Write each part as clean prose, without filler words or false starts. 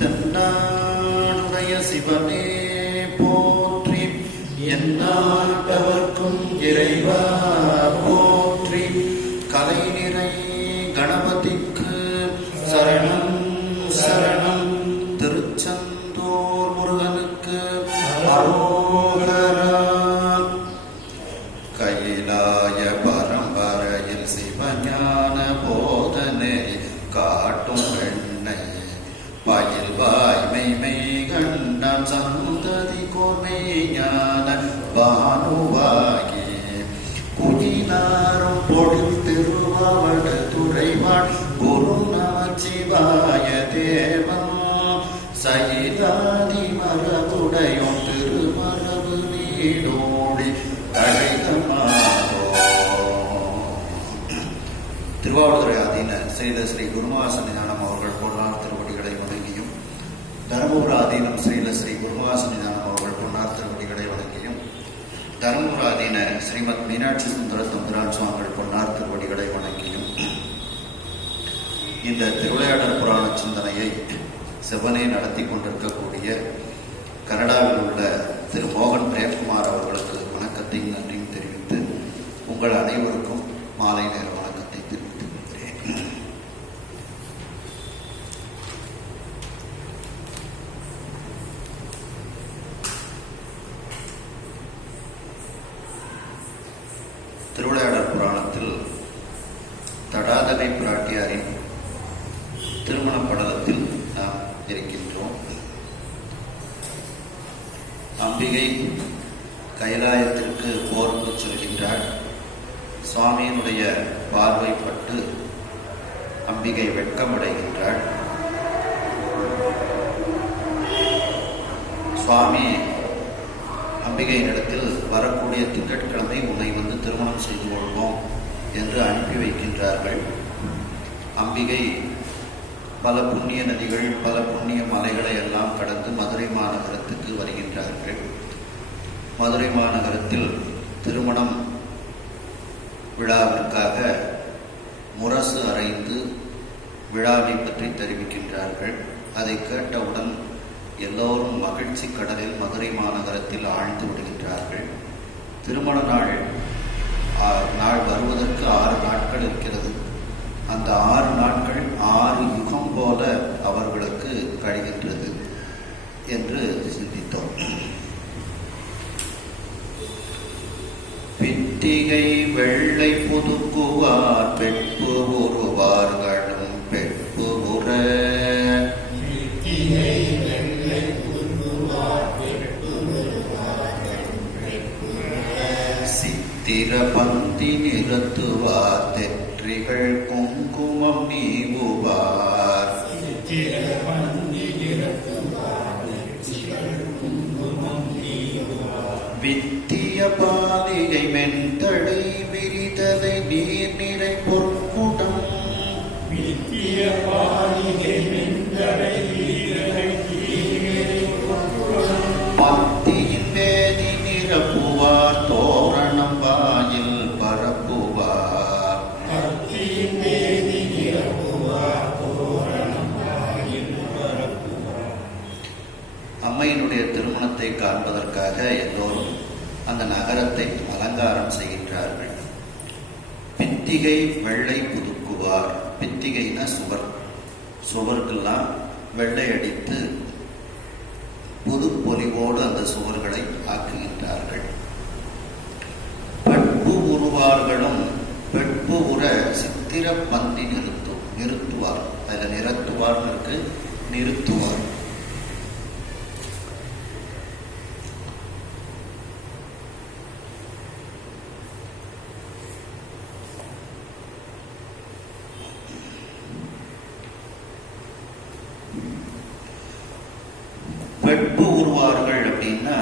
தென்னாடுடைய சிவனே போற்றி, எந்நாட்டவர்க்கும் இறைவா போற்றி. கலை நிறை கணபதிக்கு சரணம் சரணம். திருச்செந்தூர் முருகனுக்கு அரோகரா. கைலாய பரம்பரையில் சிவஞான போதனை காட்டும் பெண்ணை பயில் வாய்மை கண்டான் சந்ததி கோமை ஞான பானுவாகி குயிலாரும் பொழில் திருவாவட துறைவாள் குரு நமச்சிவாய தேவன் சயிலாதி மரபுடையும் திருமரபு நீடோடி திருவாவடுதுறை ஆதீன ஸ்ரீல ஸ்ரீ குருமஹாசன்னிதானம் அவர்கள் பொன்னார் திருவடிகளை வணங்கியும், தருமபுர ஆதீனம் ஸ்ரீல ஸ்ரீ குருமஹாசன்னிதானம் அவர்கள் பொன்னார் திருவடிகளை வணங்கியும், தருமபுர ஆதீன ஸ்ரீமத் மீனாட்சி சுந்தர தம்பிரான் சுவாமிகள் பொன்னார் திருவடிகளை வணங்கியும், இந்த திருவிளையாடல் புராண சிந்தனையை செவனே நடத்தி கொண்டிருக்கக்கூடிய கனடாவில் உள்ள திரு மோகன் பிரேம்குமார் அவர்களுக்கு வணக்கத்தையும் நன்றியும் தெரிவித்து உங்கள் அனைவருக்கும் மாலை நேர வணக்கத்தை தெரிவித்து கொள்கிறேன். திருவிளையாடல் புராணத்தில் தடாதகை பிராட்டியாரின் திருமண படலத்தில் நாம் இருக்கின்றோம். அம்பிகை கைலாயத்திற்கு போருக்கு செல்கின்றாள். சுவாமியினுடைய பார்வைப்பட்டு அம்பிகை வெட்கமடைகின்றாள். சுவாமி அம்பிகையினிடத்தில் வரக்கூடிய திங்கட்கிழமை உன்னை வந்து திருமணம் செய்து கொள்வோம் என்று அனுப்பி வைக்கின்றார்கள். அம்பிகை பல புண்ணிய நதிகள், பல புண்ணிய மலைகளை எல்லாம் கடந்து மதுரை மாநகரத்துக்கு வருகின்றார்கள். மதுரை மாநகரத்தில் திருமணம் விழாவிற்காக முரசு அறைந்து விழாவை பற்றி தெரிவிக்கின்றார்கள். அதை கேட்டவுடன் எல்லோரும் மகிழ்ச்சி கடலில் மதுரை மாநகரத்தில் ஆழ்ந்து விடுகின்றார்கள். திருமண நாள் வருவதற்கு 6 நாட்கள் இருக்கிறது. அந்த 6 நாட்கள் 6 யுகம் போல அவர்களுக்கு கழிகின்றது என்று சிந்தித்தோம். பித்திகை வெள்ளை புதுக்குவார் பெட்பு உருவார்களும் பெட்பு உற. சித்திர பந்தி நிறுத்துவார் தெற்றிகள் குங்குமம் நீவுவார். வித்திய பாலிகை மென்தடை விரிதலை நீர் நிறை பொற்குடம். பத்தியின் வேதி நிரப்புவார் தோரணம் வாயில் பரப்புவார். அம்மையினுடைய திருமணத்தை காண்பதற்காக எல்லோரும் அந்த நகரத்தை அலங்காரம் செய்கின்றார்கள். பித்திகை வெள்ளை புதுக்குவார். பித்திகைனா சுவர். சுவருக்கெல்லாம் வெள்ளை அடித்து புது பொலிவோடு அந்த சுவர்களை ஆக்குகின்றார்கள். பெட்பு உருவார்களும் பெட்பு உற சித்திர பந்தி நிறுத்துவார். அதில் நிறுத்துவார் இருக்கு, நிறுத்துவார். பெட்பு உருவார்கள் அப்படின்னா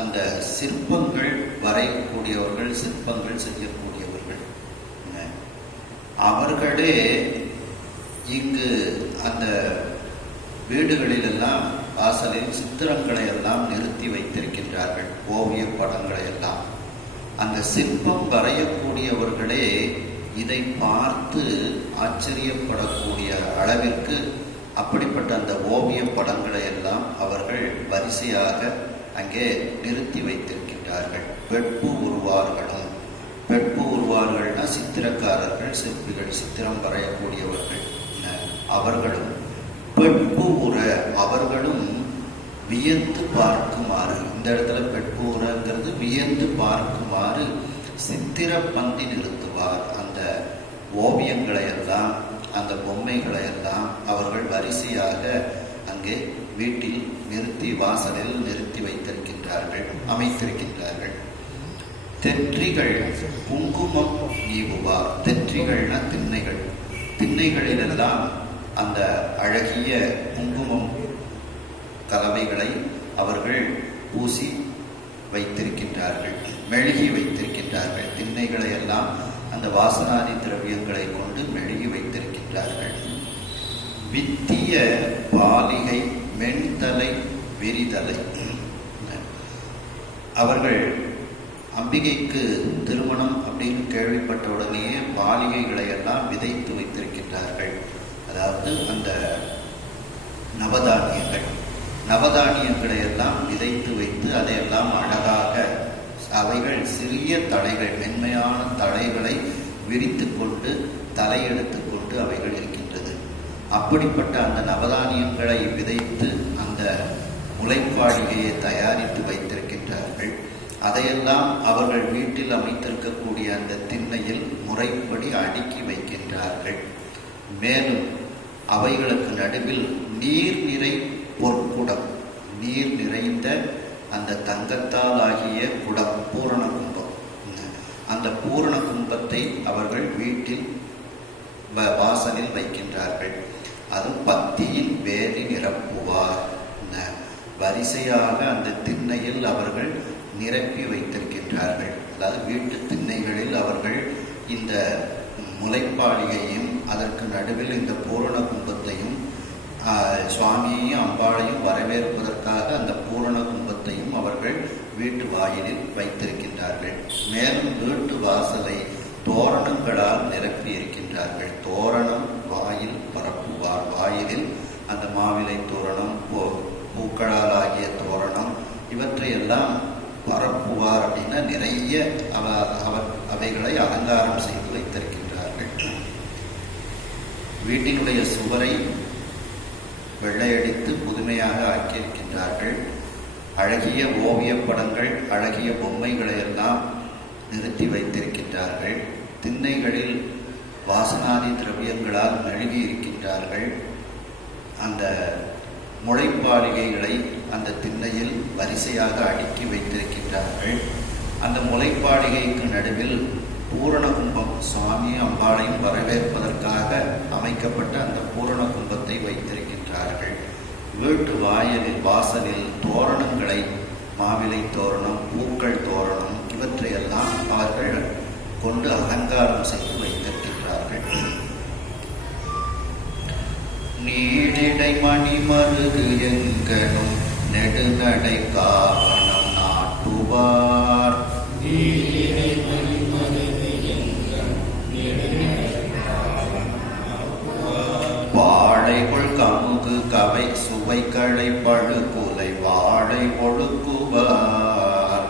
அந்த சிற்பங்கள் வரையக்கூடியவர்கள், சிற்பங்கள் செய்யக்கூடியவர்கள். அவர்களே இங்கு அந்த வீடுகளிலெல்லாம் வாசலில் சித்திரங்களை எல்லாம் நிறுத்தி வைத்திருக்கின்றார்கள். ஓவிய படங்களை எல்லாம் அந்த சிற்பம் வரையக்கூடியவர்களே இதை பார்த்து ஆச்சரியப்படக்கூடிய அளவிற்கு அப்படிப்பட்ட அந்த ஓவிய படங்களை எல்லாம் அவர்கள் வரிசையாக அங்கே நிறுத்தி வைத்திருக்கின்றார்கள். வெட்பு உருவார்களும், வெட்பு உருவார்கள்னா சித்திரக்காரர்கள், சிற்பிகள், சித்திரம் வரையக்கூடியவர்கள், அவர்களும் பெட்பு உற அவர்களும் வியந்து பார்க்குமாறு, இந்த இடத்துல பெட்பு உறங்கிறது வியந்து பார்க்குமாறு சித்திர பந்தி நிறுத்துவார். அந்த ஓவியங்களை எல்லாம், அந்த பொம்மைகளை எல்லாம் அவர்கள் வரிசையாக அங்கே வீட்டில் நிறுத்தி, வாசலில் நிறுத்தி வைத்திருக்கின்றார்கள், அமைத்திருக்கின்றார்கள். தெற்றிகள் குங்குமம் ஈவுவார். தெற்றிகள்னா திண்ணைகள். திண்ணைகளிலெல்லாம் அந்த அழகிய குங்குமம் கலவைகளை அவர்கள் பூசி வைத்திருக்கின்றார்கள், மெழுகி வைத்திருக்கின்றார்கள். திண்ணைகளை எல்லாம் அந்த வாசனாதி திரவியங்களை கொண்டு மெழுகி வைத்திருக்கின்றார்கள். வித்திய பாலிகை மென்தலை விரிதலை. அவர்கள் அம்பிகைக்கு திருமணம் அப்படின்னு கேள்விப்பட்ட உடனேயே பாலிகைகளை எல்லாம் விதைத்து வைத்திருக்கின்றார்கள். அதாவது அந்த நவதானியங்களை எல்லாம் விதைத்து வைத்து அதையெல்லாம் அழகாக, அவைகள் சிறிய தழைகள், மென்மையான தழைகளை விரித்து கொண்டு தலையெடுத்து கொண்டு அவைகள் இருக்கின்றது. அப்படிப்பட்ட அந்த நவதானியங்களை விதைத்து அந்த முளைப்பாடிகையை தயாரித்து வைத்திருக்கின்றார்கள். அதையெல்லாம் அவர்கள் வீட்டில் அமைத்திருக்கக்கூடிய அந்த திண்ணையில் முறைப்படி அடுக்கி வைக்கின்றார்கள். மேலும் அவைகளுக்கு நடுவில் நீர் நிறை பொற்குடம், நீர் நிறைந்த அந்த தங்கத்தால் ஆகிய குடம், பூரண கும்பம், அந்த பூரண கும்பத்தை அவர்கள் வீட்டில் வாசலில் வைக்கின்றார்கள். அது பத்தியின் வேதி நிரப்புவார். வரிசையாக அந்த திண்ணையில் அவர்கள் நிரப்பி வைத்திருக்கின்றார்கள். அதாவது வீட்டு திண்ணைகளில் அவர்கள் இந்த முளைப்பாளிகையும் அதற்கு நடுவில் இந்த பூரண கும்பத்தையும் சுவாமியையும் அம்பாளையும் வரவேற்பதற்காக அந்த பூரண கும்பத்தையும் அவர்கள் வீட்டு வாயிலில் வைத்திருக்கின்றார்கள். மேலும் வீட்டு வாசலை தோரணங்களால் நிரப்பி இருக்கின்றார்கள். தோரணம் வாயில் பரப்புவார். வாயிலில் அந்த மாவிலை தோரணம், பூக்களால் ஆகிய தோரணம், இவற்றையெல்லாம் பரப்புவார். அப்படின்னா நிறைய அவைகளை அலங்காரம் செய்து வைத்திருக்கின்றார்கள். வீட்டினுடைய சுவரை வெள்ளையடித்து புதுமையாக ஆக்கியிருக்கின்றார்கள். அழகிய ஓவிய படங்கள், அழகிய பொம்மைகளை எல்லாம் நிறுத்தி வைத்திருக்கின்றார்கள். திண்ணைகளில் வாசனாதி திரவியங்களால் மெழுகி இருக்கின்றார்கள். அந்த முளைப்பாளிகைகளை அந்த திண்ணையில் வரிசையாக அடுக்கி வைத்திருக்கின்றார்கள். அந்த முளைப்பாளிகைக்கு நடுவில் பூரண கும்பம், சுவாமி அம்பாளையும் வரவேற்பதற்காக அமைக்கப்பட்ட அந்த பூரண கும்பத்தை வைத்திருக்கின்றார்கள். வீட்டு வாசலில் தோரணங்களை, மாவிலை தோரணம், பூக்கள் தோரணம், இவற்றையெல்லாம் அவர்கள் கொண்டு அலங்காரம் செய்து வைத்திருக்கின்றார்கள். நீடிடை மணிமருகு எங்கனும் நெடுநடை காவணம் நாட்டுவார். பாழைகொள் கமுகு கவை சுவைகளை பழுகுலை வாழை ஒழுக்குவார்.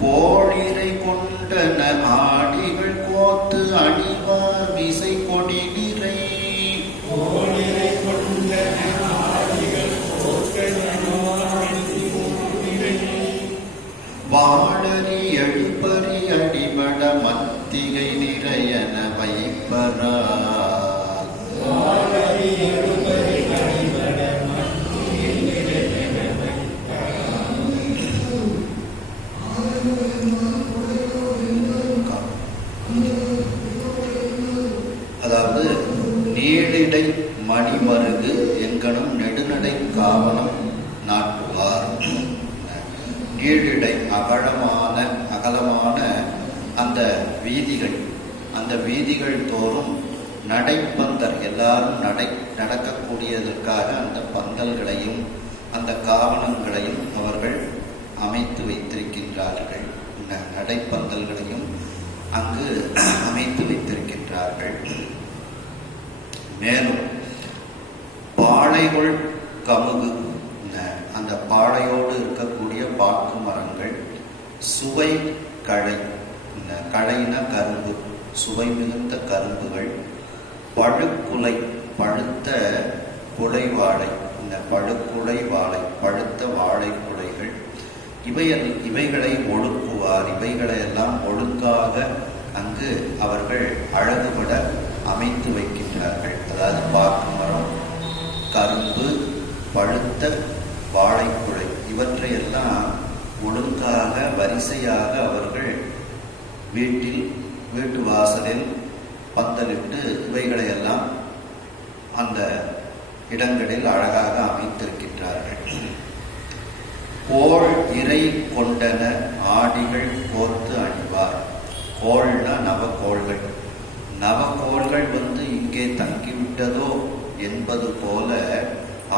கோழிரை கொண்டன ஆடிகள் கோத்து அணிவார் விசை கொடி நிறை. வாழறி எழுப்பறி அடிபட மத்திகை நிறையன வைப்பரார். அதாவது நீடிடை மணிமருகு எங்கனும் நெடுநடை காவணம் நாட்டுவார். நீடிடை அகலமான அந்த வீதிகள், அந்த வீதிகள் தோறும் நடைப்பந்தல், எல்லாரும் நடக்கக்கூடியதற்காக அந்த பந்தல்களையும் அந்த காவணங்களையும் அவர்கள் அமைத்து வைத்திருக்கின்றார்கள். நடைப்பந்தல்களையும் அங்கு அமைத்து வைத்திருக்கின்றார்கள். மேலும் பாளைகொள் கமுகு, அந்த பாளையோடு இருக்கக்கூடிய பாக்கு மரங்கள், சுவை களை, களைன கரும்பு, சுவை மிகுந்த கரும்புகள், பழுக்குலை, பழுத்த குலை வாழை, இந்த பழுக்குலை வாழை, பழுத்த வாழை குலைகள், இவைகளை ஒழுக்குவார். இவைகளை எல்லாம் ஒழுங்காக அங்கு அவர்கள் அழகுபட அமைத்து வைக்கின்றார்கள். அதாவது பாக்கு மரம், கரும்பு, பழுத்த வாழைக்குலை, இவற்றையெல்லாம் ஒழுங்காக வரிசையாக அவர்கள் வீட்டு வாசலில் பந்தலிட்டு இவைகளையெல்லாம் அந்த இடங்களில் அழகாக அமைத்திருக்கின்றார்கள். கோள் இறை கொண்டன ஆடிகள் கோர்த்து அணிவார். கோள்னா நவக்கோள்கள். நவக்கோள்கள் இங்கே தங்கிவிட்டதோ என்பது போல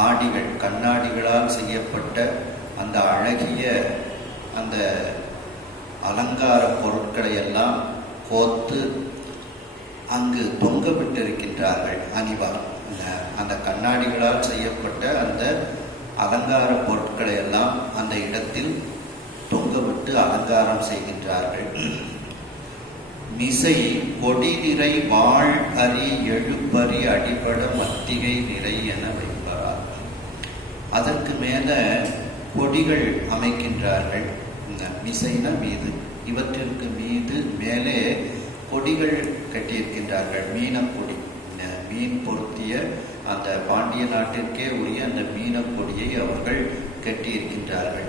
ஆடிகள், கண்ணாடிகளால் செய்யப்பட்ட அந்த அழகிய அந்த அலங்கார பொருட்களை எல்லாம் கோர்த்து அங்கு தொங்கவிட்டிருக்கின்றார்கள். அணிவார். அந்த கண்ணாடிகளால் செய்யப்பட்ட அந்த அலங்கார பொருட்களை எல்லாம் அந்த இடத்தில் தொங்கவிட்டு அலங்காரம் செய்கின்றார்கள். மிசை கொடி நிறை வாழ் அரி எழுப்பறி அடிபட மத்திகை நிறை என வைப்பார். அதற்கு மேல கொடிகள் அமைக்கின்றார்கள். மிசைனா மீது, இவற்றிற்கு மீது மேலே கொடிகள் கட்டியிருக்கின்றார்கள். மீனக்கொடி, மீன் பொருத்திய அந்த பாண்டிய நாட்டிற்கே உரிய அந்த மீனக்கொடியை அவர்கள் கட்டியிருக்கின்றார்கள்.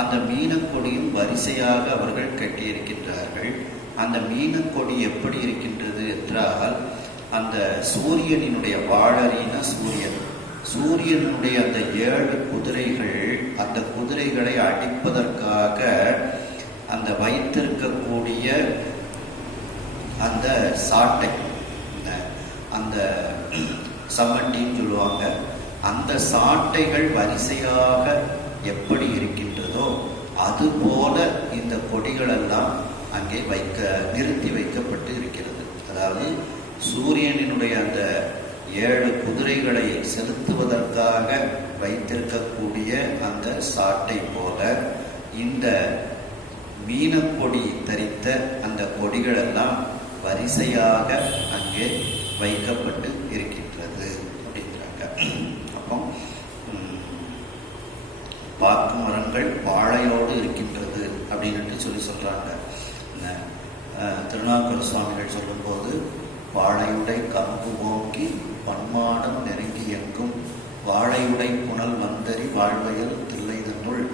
அந்த மீனக்கொடியும் வரிசையாக அவர்கள் கட்டியிருக்கின்றார்கள். அந்த மீனக்கொடி எப்படி இருக்கின்றது என்றால், அந்த சூரியனினுடைய வாழறின சூரியனுடைய அந்த 7 குதிரைகள், அந்த குதிரைகளை அடிப்பதற்காக அந்த வைத்திருக்கக்கூடிய அந்த சாட்டை, அந்த சம்மட்டின்னு சொல்லுவாங்க, அந்த சாட்டைகள் வரிசையாக எப்படி இருக்கின்றதோ அதுபோல இந்த கொடிகள் எல்லாம் அங்கே நிறுத்தி வைக்கப்பட்டு இருக்கிறது. அதாவது சூரியனினுடைய அந்த 7 குதிரைகளை செலுத்துவதற்காக வைத்திருக்கக்கூடிய அந்த சாட்டை போல இந்த மீனக்கொடி தரித்த அந்த கொடிகள் எல்லாம் வரிசையாக அங்கே வைக்கப்பட்டு இருக்கின்றது அப்படிங்கிறாங்க. அப்போ பாக்கு மரங்கள் வாழையோடு இருக்கின்றது அப்படின்னு சொல்றாங்க. திருநாவுக்கரசு சுவாமிகள் சொல்லும்போது, வாழையுடை கம்பு ஓங்கி பன்மாடம் நெருங்கி எங்கும் வாழையுடை புனல் வந்தறி வாழ்வையில் தில்லைதனுள்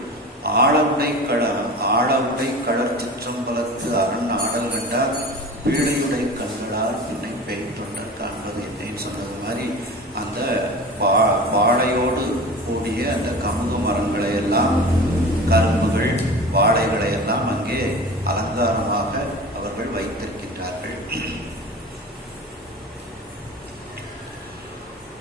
ஆழவுடை களர் சிற்றம்பலத்து அரண் ஆடல் கண்டார் பீழையுடை கண்களார் பின்னை பெண் தொண்டர் காண்பது என்னன்னு சொன்னது மாதிரி அந்த வாழையோடு கூடிய அந்த கமுகு மரங்களை எல்லாம், கரும்புகள், வாழைகளை எல்லாம் அங்கே அலங்காரமாக அவர்கள் வைத்திருக்கின்றார்கள்.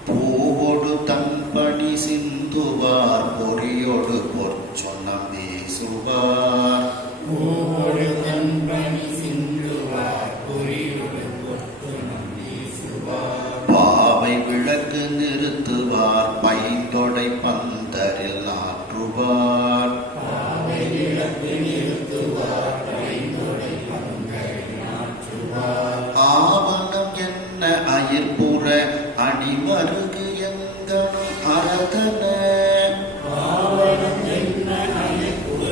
பூவோடு தம்படி சிந்துவார் பொறியோடு பொற்சொன்னம் வீசுவார். பூவோடு தம்படி சிந்துவார் பொறியோடு பொற்சொன்னம் வீசுவார். பாவை விளக்கு நிறுத்துவார் பைந்தொடை பந்தரில் ஆற்றுவார். பாவை விளக்கு நிறுத்துவார் பைந்தொடை பந்தரில் ஆற்றுவார். ஆவணம் என்ன அயிர்புற அடிமருகு எங்கனும் அரதன. ஆவணம் என்ன அயிர்புற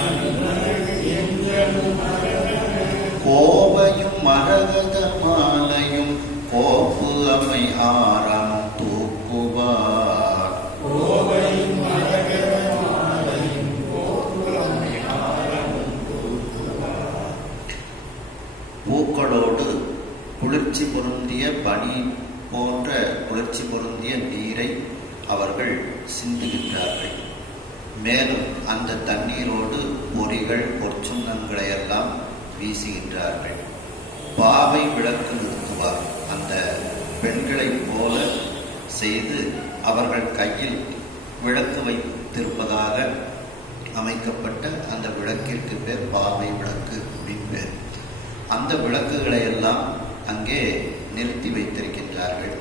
அடிமருகு எங்கனும் அரதன. கோவையும் மரகத மாலையும் கோப்பு அமை ஆரம் தூக்குவார். கோவையும் மரகத மாலையும் கோப்பு அமை ஆரம் தூக்குவார். பூக்களோடு குளிர்ச்சி பொருந்திய பனி போன்ற குளிர்ச்சி பொருந்திய நீரை அவர்கள் சிந்துகின்றார்கள். மேலும் அந்த தண்ணீரோடு பொறிகள், பொற்சுன்னங்களை எல்லாம் வீசுகின்றார்கள். பாவை விளக்கு நிறுத்துவார். அந்த பெண்களைப் போல செய்து அவர்கள் கையில் விளக்கு வைத்திருப்பதாக அமைக்கப்பட்ட அந்த விளக்கிற்கு பேர் பாவை விளக்கு அப்படின்னு பேர். அந்த விளக்குகளை எல்லாம் அங்கே நிறுத்தி வைத்திருக்கின்றார்கள்.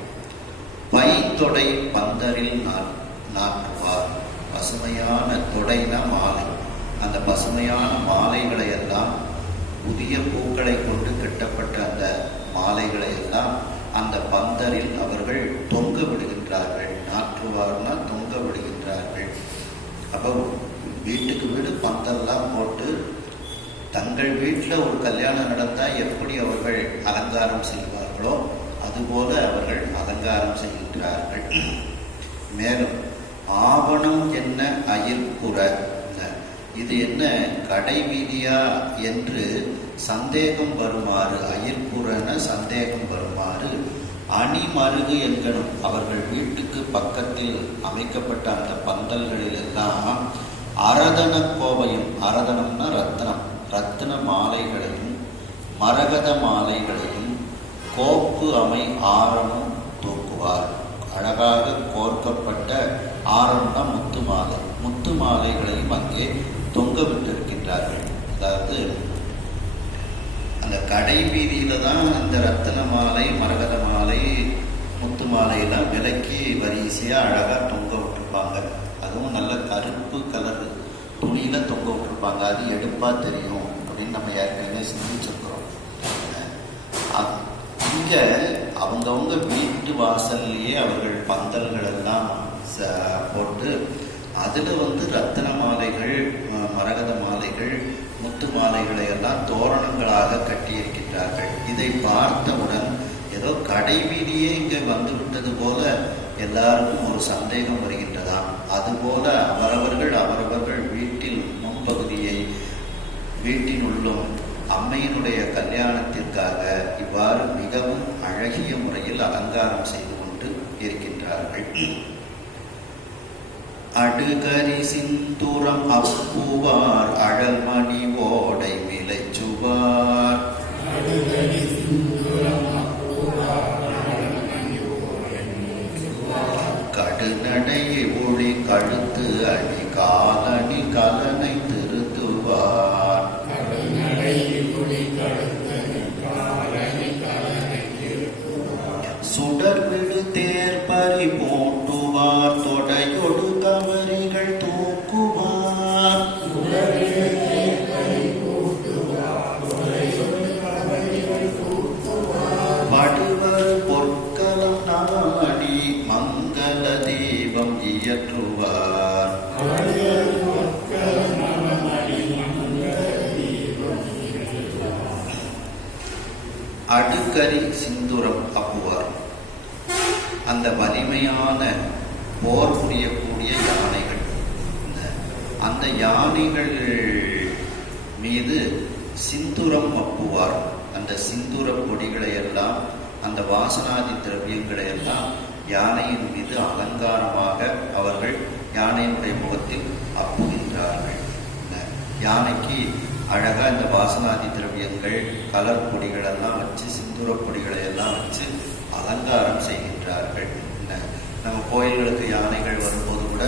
பைத்தொடை பந்தரில் நாட்டுவார். பசுமையான தொடைனா மாலை. அந்த பசுமையான மாலைகளை எல்லாம், புதிய பூக்களை கொண்டு கட்டப்பட்ட அந்த மாலைகளை எல்லாம் அந்த பந்தரில் அவர்கள் தொங்க விடுகின்றார்கள். நாற்றுவார்னா தொங்க விடுகின்றார்கள். அப்போ வீட்டுக்கு வீடு பந்தல்லாம் போட்டு தங்கள் வீட்டில் ஒரு கல்யாணம் நடந்தால் எப்படி அவர்கள் அலங்காரம் செய்வார்களோ அதுபோல அவர்கள் அலங்காரம் செய்கின்றார்கள். மேலும் ஆவணம் என்ன அயிர்புற, இது என்ன கடை வீதியா என்று சந்தேகம் வருமாறு, அயிர்புறன சந்தேகம் வருமாறு அணிமருகு என்கணும் அவர்கள் வீட்டுக்கு பக்கத்தில் அமைக்கப்பட்ட அந்த பந்தல்களில் எல்லாம் அரதன கோவையும், அரதனம்னா ரத்னம், ரத்தின மாலைகளையும் மரகத மாலைகளையும் கோப்பு அமை ஆரமும் தூக்குவார். அழகாக கோர்க்கப்பட்ட ஆரம்னா முத்து மாலை, முத்து மாலைகளையும் அங்கே தொங்க விட்டிருக்கின்றார்கள். அதாவது அந்த கடை வீதியில தான் அந்த ரத்தின மாலை, மரகத மாலை, முத்து மாலையெல்லாம் விலைக்கு வரிசையாக அழகாக தொங்க விட்டுருப்பாங்க. அதுவும் நல்ல கருப்பு கலர் துணியில தொங்க விட்டுருப்பாங்க. அது எடுப்பா தெரியும் அப்படின்னு நம்ம ஏற்கனவே சிந்திச்சிருக்கிறோம். இங்க அவங்கவுங்க வீட்டு வாசல்லையே அவர்கள் பந்தல்கள் எல்லாம் போட்டு அதுல ரத்தின மாலைகள், மரகத மாலைகள், முத்து மாலைகளை எல்லாம் தோரணங்களாக கட்டியிருக்கின்றார்கள். இதை பார்த்தவுடன் ஏதோ கடை வீதியே இங்கே வந்து விட்டது போல எல்லாருக்கும் ஒரு சந்தேகம் வருகின்றதாம். அதுபோல அவரவர்கள் வீட்டில் முன்பகுதியை வீட்டினுள்ளும் அம்மையினுடைய கல்யாணத்திற்காக இவ்வாறு மிகவும் அழகிய முறையில் அலங்காரம் செய்து கொண்டு இருக்கின்றார்கள். அடுகரி சிந்துரம் அப்புவார் அழல்மணி ஓடை மிளைச்சுவார். கடுநடை ஒளி கழுத்து அணி காலணி கலனை திருத்துவார். சுடர்விடு தேர்பறி போட்டுவார். தொடையொடு கவரிகள் தூக்குவார். வடுவர் பொற்களம் நாடி மங்கள தீபம் இயற்றுவார். அடுக்கரி சிந்துரம் அப்புவார். அந்த வலிமையான போர் புரியக்கூடிய யானைகள், அந்த யானைகள் மீது சிந்துரம் அப்புவார். அந்த சிந்துர கொடிகளை எல்லாம், அந்த வாசனாதி திரவியங்களை எல்லாம் யானையின் மீது அலங்காரமாக அவர்கள் யானையினுடைய முகத்தில் அப்புகின்றார்கள். யானைக்கு அழகா இந்த வாசனாதி திரவியங்கள், கலர் பொடிகள் எல்லாம் வச்சு, சிந்துர பொடிகளை எல்லாம் வச்சு அலங்காரம் செய்கின்றார்கள். நம்ம கோயில்களுக்கு யானைகள் வரும்போது கூட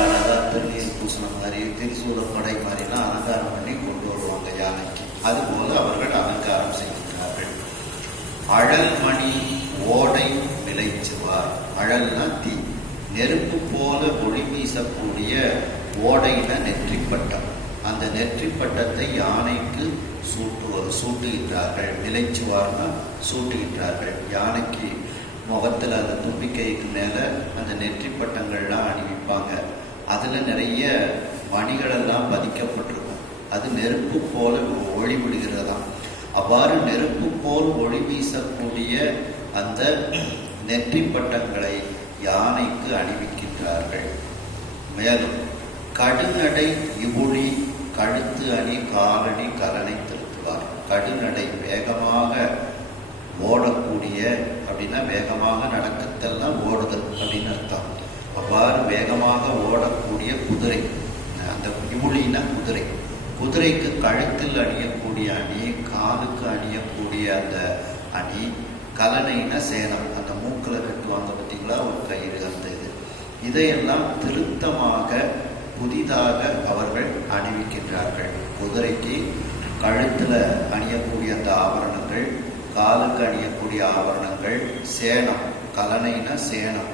அழகா திருநீர் பூசணம் மாதிரி, திரிசூலம் படை மாதிரிலாம் அலங்காரம் பண்ணி கொண்டு வருவாங்க யானைக்கு. அதுபோல அவர்கள் அலங்காரம் செய்கின்றார்கள். அழல் மணி ஓடை விளைச்சுவார். அழல்னா தீ, நெருப்பு போல ஒளி வீசக்கூடிய ஓடையில நெற்றிப்பட்டம். அந்த நெற்றிப்பட்டத்தை யானைக்கு சூட்டுகின்றார்கள். விளைச்சுவார்னா சூட்டுகின்றார்கள். யானைக்கு முகத்தில் அந்த தும்பிக்கைக்கு மேலே அந்த நெற்றிப்பட்டங்கள்லாம் அணிவிப்பாங்க. அதில் நிறைய மணிகளெல்லாம் பதிக்கப்பட்டிருக்கும். அது நெருப்பு போல ஒளி விடுகிறதாம். அவ்வாறு நெருப்பு போல் ஒளி வீசக்கூடிய அந்த நெற்றிப்பட்டங்களை யானைக்கு அணிவிக்கின்றார்கள். மேலும் கடுநடை இவுளி கழுத்து அணி காலணி கலனை திருத்துவார். கடுநடை வேகமாக ஓடக்கூடிய, அப்படின்னா வேகமாக நடக்கத்தெல்லாம் ஓடுதல் அப்படின்னு அர்த்தம். அவ்வாறு வேகமாக ஓடக்கூடிய குதிரை, அந்த இவுளினா குதிரை, குதிரைக்கு கழுத்தில் அணியக்கூடிய அணி, காலுக்கு அணியக்கூடிய அந்த அணி, கலனைனா சேனம், அந்த மூக்கில் கட்டுவாங்க பார்த்தீங்களா ஒரு கயிறு, அந்த இதையெல்லாம் திருத்தமாக புதிதாக அவர்கள் அணிவிக்கின்றார்கள். குதிரைக்கு கழுத்தில் அணியக்கூடிய அந்த ஆபரணங்கள், காலுக்கு அணியக்கூடிய ஆபரணங்கள், சேனம், கலனைனா சேனம்,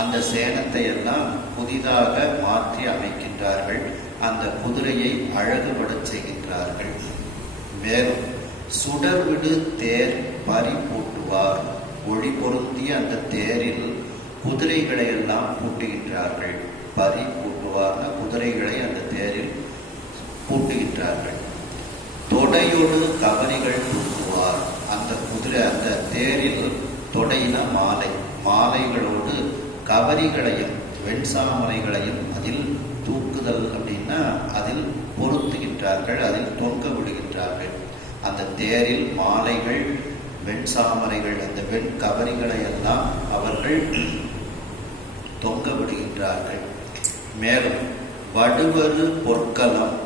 அந்த சேனத்தை எல்லாம் புதிதாக மாற்றி அமைக்கின்றார்கள். அந்த குதிரையை அழகுபடச் செய்கின்றார்கள். மேலும் சுடர்விடு தேர் பறிபூட்டுவார். ஒளி பொருந்திய அந்த தேரில் குதிரைகளை எல்லாம் பூட்டுகின்றார்கள். பறி பூட்டுவார்னா குதிரைகளை அந்த தேரில் பூட்டுகின்றார்கள். தொடையோடு கவரிகள் பூட்டுவார். அந்த குதிரை அந்த தேரில் தொடையின மாலை, மாலைகளோடு கவரிகளையும் வெண்சாமரைகளையும் அதில் தூக்குதல் அப்படின்னா அதில் பொருத்துகின்றார்கள், அதில் தொங்க விடுகின்றார்கள். அந்த தேரில் மாலைகள், வெண்சாமரைகள், அந்த வெண் கவரிகளை எல்லாம் அவர்கள் தொங்க விடுகின்றார்கள். மேலும் வடுவரு பொற்களம்,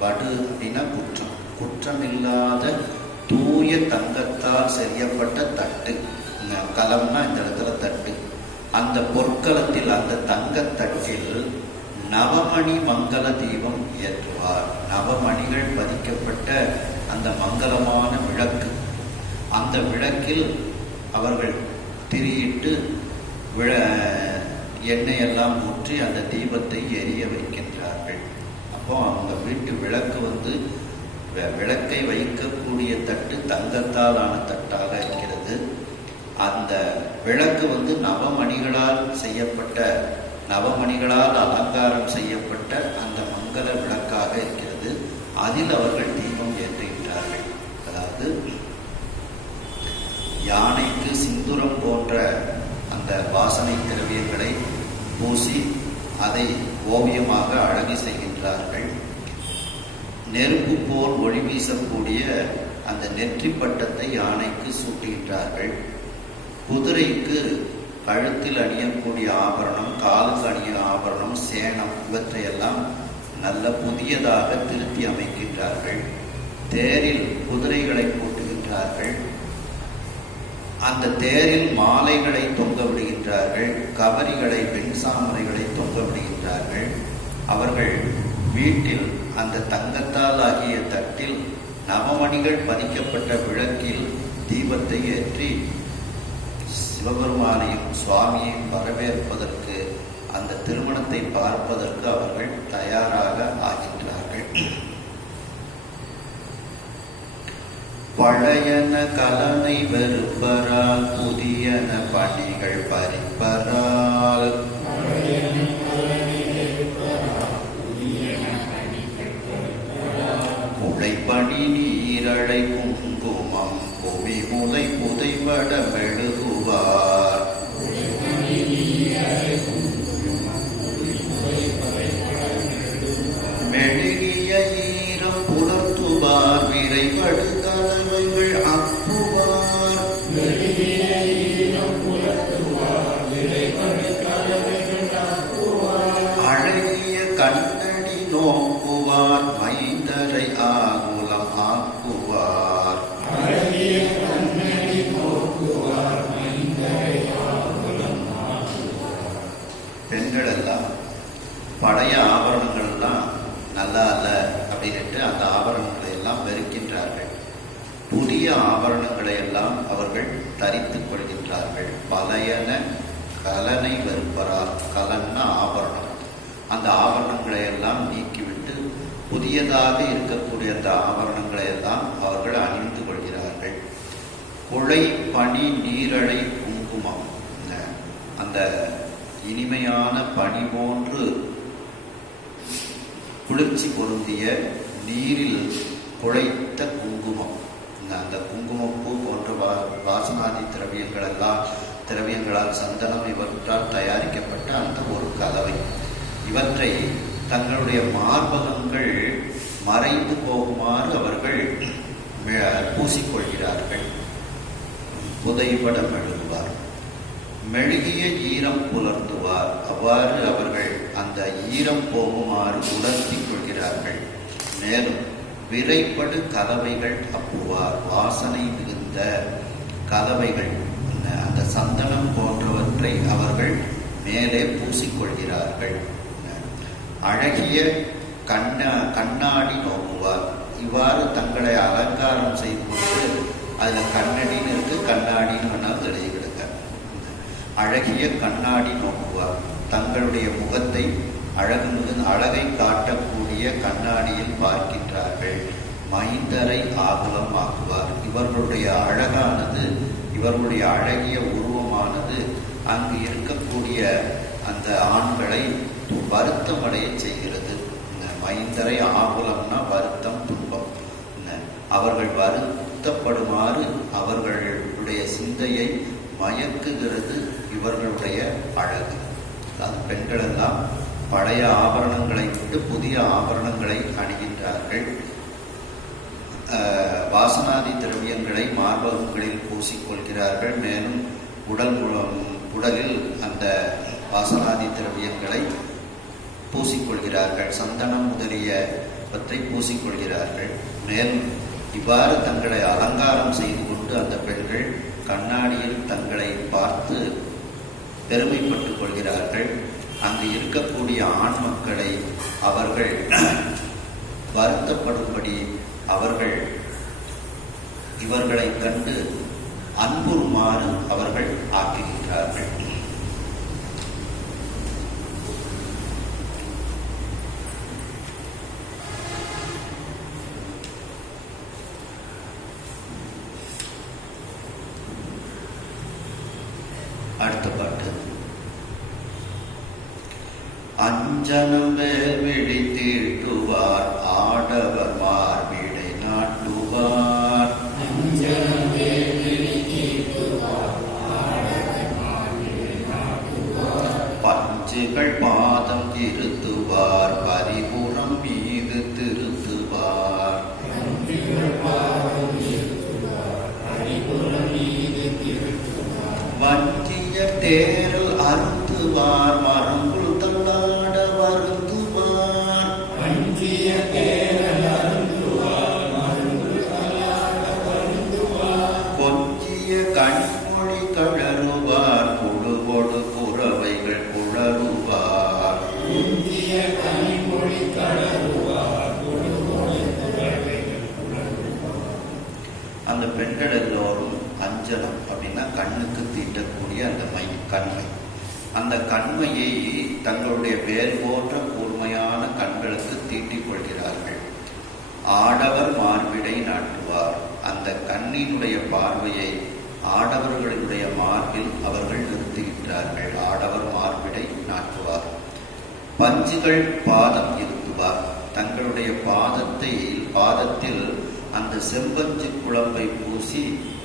வடு அப்படின்னா குற்றம், குற்றமில்லாத தூய தங்கத்தால் செய்யப்பட்ட தட்டு, கலம்னா இந்த இடத்துல தட்டு, அந்த பொற்களத்தில் அந்த தங்கத்தட்டில் நவமணி மங்கள தீபம் ஏற்றுவார். நவமணிகள் பதிக்கப்பட்ட அந்த மங்களமான விளக்கு, அந்த விளக்கில் அவர்கள் திரியிட்டு எண்ணெயெல்லாம் ஊற்றி அந்த தீபத்தை எரிய வைக்கின்றார்கள். அப்போ அவங்க வீட்டு விளக்கு விளக்கை வைக்கக்கூடிய தட்டு தங்கத்தால் ஆன தட்டாக இருக்கிறது. அந்த விளக்கு நவமணிகளால் செய்யப்பட்ட, நவமணிகளால் அலங்காரம் செய்யப்பட்ட அந்த மங்கள விளக்காக இருக்கிறது. அதில் அவர்கள் தீபம் ஏற்றுகின்றார்கள். அதாவது யானைக்கு சிந்துரம் போன்ற அந்த வாசனை திரவியங்களை பூசி அதை ஓவியமாக அழகு செய்கின்றார்கள். நெருப்பு போல் ஒளி வீசக்கூடிய அந்த நெற்றி பட்டத்தை யானைக்கு சூட்டுகின்றார்கள். குதிரைக்கு கழுத்தில் அணியக்கூடிய ஆபரணம், காலுக்கு அணிய ஆபரணம், சேனம், இவற்றையெல்லாம் நல்ல புதியதாக திருத்தி அமைக்கின்றார்கள். தேரில் குதிரைகளை பூட்டுகின்றார்கள். அந்த தேரில் மாலைகளை தொங்க விடுகின்றார்கள். கவரிகளை, வெண்சாமரைகளை தொங்க விடுகின்றார்கள். அவர்கள் வீட்டில் அந்த தங்கத்தால் ஆகிய தட்டில் நவமணிகள் பதிக்கப்பட்ட விளக்கில் தீபத்தை ஏற்றி சிவபெருமானையும் சுவாமியையும் வரவேற்பதற்கு, அந்த திருமணத்தை பார்ப்பதற்கு அவர்கள் தயாராக ஆகின்றார்கள். பழையன கலனை வெறுப்பரால், புதியன பணிகள் பறிப்பரால், உழைப்பணி நீரழை குங்குமம் புவி முலை புதைபட மெழுகுவார். மெழுகிய ஈரம் புலர்த்துவார், விரைபடு கலவைகள் அப்புவார். அழகிய கண்ணடி நோக்குவார், மைந்தரை ஆகுலம் ஆக்குவார். பெண்கள் எல்லாம் பழைய ஆபரணங்கள் எல்லாம் நல்லா அல்ல அப்படின்ட்டு அந்த ஆபரணங்களை எல்லாம் வெறுக்கின்றார்கள். புதிய ஆபரணங்களை எல்லாம் அவர்கள் தரித்துக் கொள்கின்றார்கள். பழையன கலனை வெறுப்பரால், கலன்னா ஆபரணம், அந்த ஆபரணங்களை எல்லாம் நீக்கிவிட்டு புதியதாக இருக்கக்கூடிய அந்த ஆபரணங்களை எல்லாம் அவர்கள் அணிந்து கொள்கிறார்கள். குழை பனி நீரழை குங்குமம், அந்த இனிமையான பனி போன்று குளிர்ச்சி பொருந்திய நீரில் குழைத்த குங்குமம், அந்த குங்குமப்பூ போன்ற வாசனாதி திரவியங்களால் சந்தனம் இவற்றால் தயாரிக்கப்பட்ட அந்த ஒரு கலவை, இவற்றை தங்களுடைய மார்பகங்கள் மறைந்து போகுமாறு அவர்கள் பூசிக்கொள்கிறார்கள். புதைபட மெழுகுவார், மெழுகிய ஈரம் புலர்த்துவார். அவ்வாறு அவர்கள் அந்த ஈரம் போகுமாறு உலர்த்திக் கொள்கிறார்கள். மேலும் விரைப்படு கலவைகள் அப்புவார், வாசனை மிகுந்த கலவைகள், அந்த சந்தனம் போன்றவற்றை அவர்கள் மேலே பூசிக்கொள்கிறார்கள். அழகிய கண்ணாடி நோக்குவார். இவ்வாறு தங்களை அலங்காரம் செய்து கொண்டு, அதில் கண்ணடின்னு இருக்கு, கண்ணாடின்னு வேணாலும் எழுதிக்கிடுங்க. அழகிய கண்ணாடி நோக்குவார். தங்களுடைய முகத்தை அழகை காட்டக்கூடிய கண்ணாடியில் பார்க்கின்றார்கள். மைந்தரை ஆகுலம் ஆக்குவார். இவர்களுடைய அழகானது, இவர்களுடைய அழகிய உருவமானது அங்கு இருக்கக்கூடிய அந்த ஆண்களை வருத்தமடைய செய்கிறது. மைந்தரை ஆகுலம்னா வருத்தம், துன்பம். அவர்கள் வருத்தப்படுமாறு அவர்களுடைய சிந்தையை மயக்குகிறது இவர்களுடைய அழகு. அதாவது பெண்கள் எல்லாம் பழைய ஆபரணங்களை விட்டு புதிய ஆபரணங்களை அணிகின்றார்கள். வாசனாதி திரவியங்களை மார்பகங்களில் பூசிக்கொள்கிறார்கள். மேலும் உடலில் அந்த வாசனாதி திரவியங்களை பூசிக்கொள்கிறார்கள். சந்தனம் முதலியவற்றை பூசிக்கொள்கிறார்கள். மேலும் இவ்வாறு தங்களை அலங்காரம் செய்து கொண்டு அந்த பெண்கள் கண்ணாடியில் தங்களை பார்த்து பெருமைப்பட்டுக் கொள்கிறார்கள். அங்கு இருக்கக்கூடிய ஆண் மக்களை அவர்கள் வருத்தப்படும்படி அவர்கள் இவர்களை கண்டு அன்புறுமாறு அவர்கள் ஆக்குகின்றார்கள். அடுத்த பாட்டு. அஞ்சனம் வேல் விழித்தீட்டுவார் ஆடவர் மார்பிடை நாட்டுவார். பஞ்சுகள் பாதம் திருத்துவார் பரிபுறம் மீது திருத்துவார். வஞ்சிய தேரல் அருந்துவார் மரங்குள் தள்ளாட வருந்துவார். கொஞ்சிய கண்மொழி கழறுவார் குழுவொடு புறவைகள் குழறுவார். அந்த பெண்கள் எல்லோரும் அஞ்சனம் அப்படின்னா கண்ணுக்கு தீட்டக்கூடிய அந்த கண்மை, அந்த கண்மையை தங்களுடைய வேல் போன்ற கூர்மையான கண்களுக்கு தீட்டிக் கொள்கிறார்கள். ஆடவர் மார்பிடை நாட்டுவார். அந்த கண்ணினுடைய பார்வையை ஆடவர்களுடைய மார்பில் அவர்கள் நிறுத்துகின்றார்கள். ஆடவர் மார்பிடை நாட்டுவார். பஞ்சுகள் பாதம் இருத்துவார். தங்களுடைய பாதத்தில் அந்த செம்பஞ்சு குழம்பை பூசி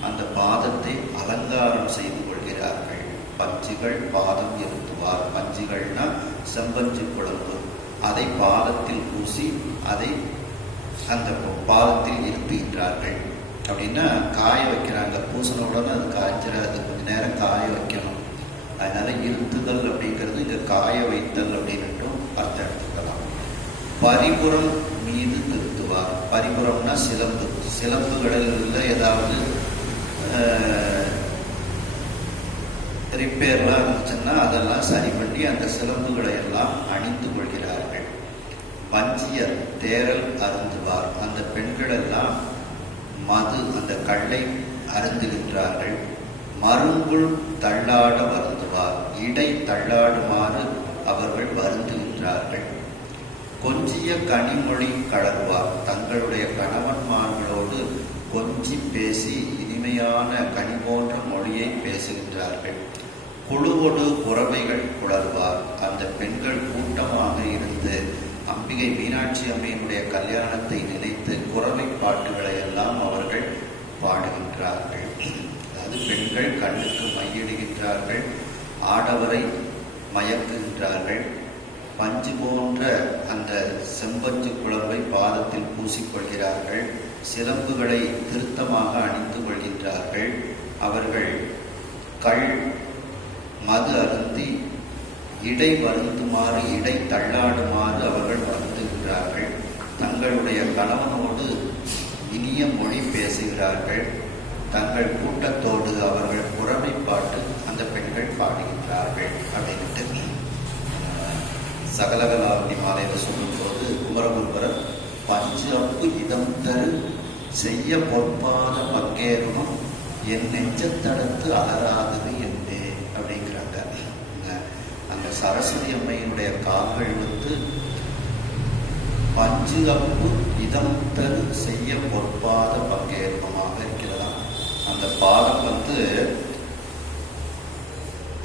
அந்த பாதத்தை அலங்காரம் செய்து கொள்கிறார்கள். பஞ்சுகள் பாதம் இருத்துவார். பஞ்சுகள்னா செம்பஞ்சு குழம்பு. அதை பாதத்தில் பூசி அதை அந்த பாதத்தில் இருத்துகின்றார்கள். அப்படின்னா காய வைக்கிறாங்க. பூசணுடன் அது காய்ச்சிடாது, கொஞ்ச நேரம் காய வைக்கணும். அதனால இருத்துதல் அப்படிங்கிறது இங்க காய வைத்தல் அப்படின்னுட்டும் அர்த்தம் எடுத்துக்கலாம். பரிபுறம் மீது நிறுத்துவார். பரிபுறம்னா சிலம்பு. சிலம்புகளில் ஏதாவது ரிப்பேர்லாம் இருந்துச்சுன்னா அதெல்லாம் சரி பண்ணி அந்த சிலம்புகளை எல்லாம் அணிந்து கொள்கிறார்கள். வஞ்சிய தேரல் அருந்துவார். அந்த பெண்கள் எல்லாம் மது அந்த கள்ளை அருந்துகின்றார்கள். மருங்குள் தள்ளாட வருந்துவார். இடை தள்ளாடுமாறு அவர்கள் வருந்துகின்றார்கள். கொஞ்சிய கனிமொழி கழறுவார். தங்களுடைய கணவன்மார்களோடு கொஞ்சி பேசி இனிமையான கனி போன்ற மொழியை பேசுகின்றார்கள். குழுவொடு புறவைகள் குளறுவார். அந்த பெண்கள் கூட்டமாக இருந்து அம்பிகை மீனாட்சி அம்மையினுடைய கல்யாணத்தை நினைத்து குறவை பாட்டுகளை எல்லாம் அவர்கள் பாடுகின்றார்கள். அதாவது பெண்கள் கண்ணுக்கு மையிடுகின்றார்கள், ஆடவரை மயக்குகின்றார்கள். பஞ்சு போன்ற அந்த செம்பஞ்சு குழம்பை பாதத்தில் பூசிக்கொள்கிறார்கள். சிலம்புகளை திருத்தமாக அணிந்து கொள்கின்றார்கள். அவர்கள் மது அருந்தி இடை வருந்துமாறு இடை தள்ளாடுமாறு அவர்கள் வருந்துகின்றார்கள். தங்களுடைய கணவனோடு இனிய மொழி பேசுகிறார்கள். தங்கள் கூட்டத்தோடு அவர்கள் புறமை பாட்டு அந்த பெண்கள் பாடுகின்றார்கள் அப்படின்ட்டு சகலகலாவதி மாலையில் சொல்லும்போது குமரகுருபரர் பஞ்சு அப்பு இதம் தரு செய்ய பொற்பாத பங்கேறும் என் நெஞ்சத்தடுத்து அலராதது என்னே அப்படிங்கிறாங்க. அந்த சரஸ்வதி அம்மையினுடைய கால்கள் பஞ்சு அப்பு இதம் தரு செய்ய பொற்பாத பங்கேற்பமாக இருக்கிறதா. அந்த பாதம்